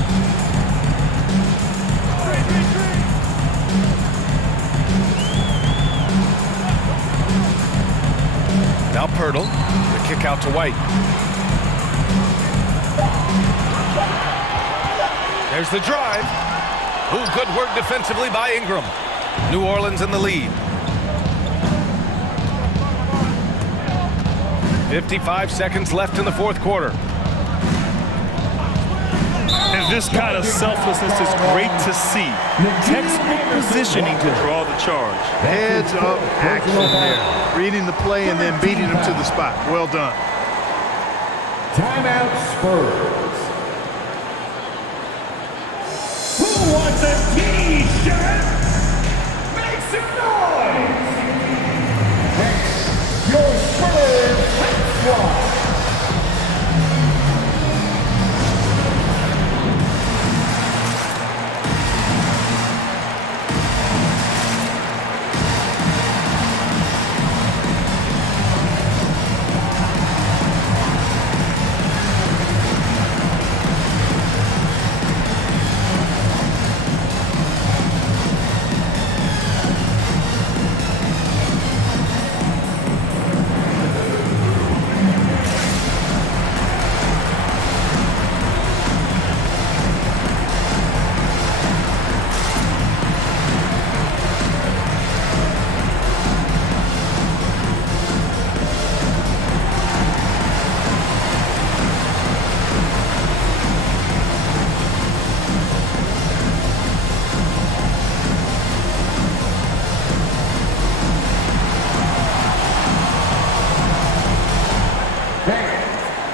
Now Pirtle, the kick out to White. There's the drive. Ooh, good work defensively by Ingram. New Orleans in the lead. 55 seconds left in the 4th quarter. And this kind of selflessness is great to see. Textbook positioning to draw the charge. Heads up action there. Reading the play and then beating him to the spot. Well done. Timeout Spurs. the T-shirt, make some noise! Your Spurs squad.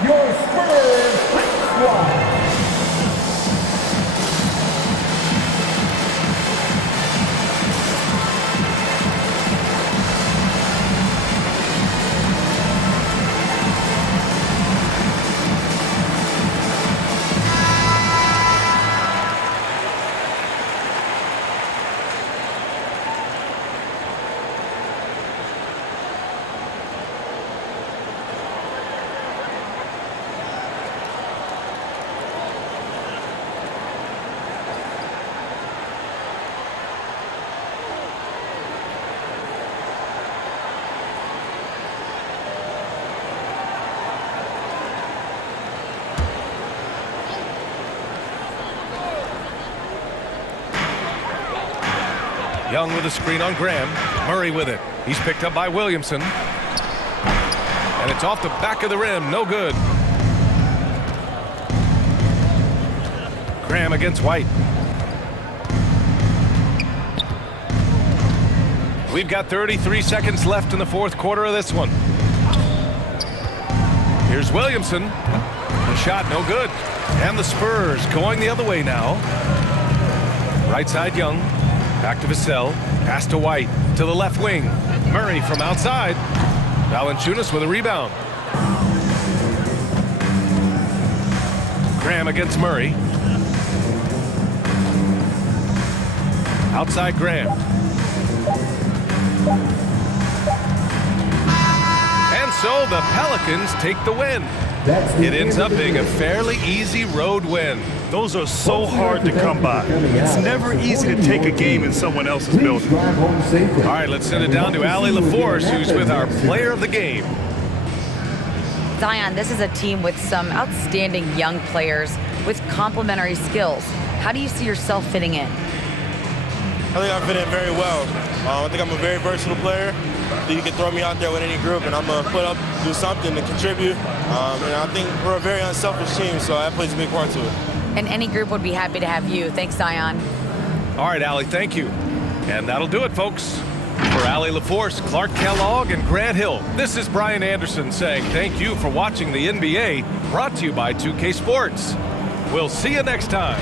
Your Spurs squad. Young with a screen on Graham. Murray with it. He's picked up by Williamson. And it's off the back of the rim. No good. Graham against White. We've got 33 seconds left in the fourth quarter of this one. Here's Williamson. The shot no good. And the Spurs going the other way now. Right side Young. Back to Vassell. Pass to White. To the left wing. Murray from outside. Valanciunas with a rebound. Graham against Murray. Outside Graham. And so the Pelicans take the win. It ends up being a fairly easy road win. Those are so hard to come by. It's never easy to take a game in someone else's building. All right, let's send it down to Allie LaForce, who's with our player of the game. Zion, this is a team with some outstanding young players with complementary skills. How do you see yourself fitting in? I think I fit in very well. I think I'm a very versatile player. You can throw me out there with any group, and I'm going to put up, do something to contribute. And I think we're a very unselfish team, so that plays a big part to it. And any group would be happy to have you. Thanks, Zion. All right, Allie, thank you. And that'll do it, folks. For Allie LaForce, Clark Kellogg, and Grant Hill, this is Brian Anderson saying thank you for watching the NBA, brought to you by 2K Sports. We'll see you next time.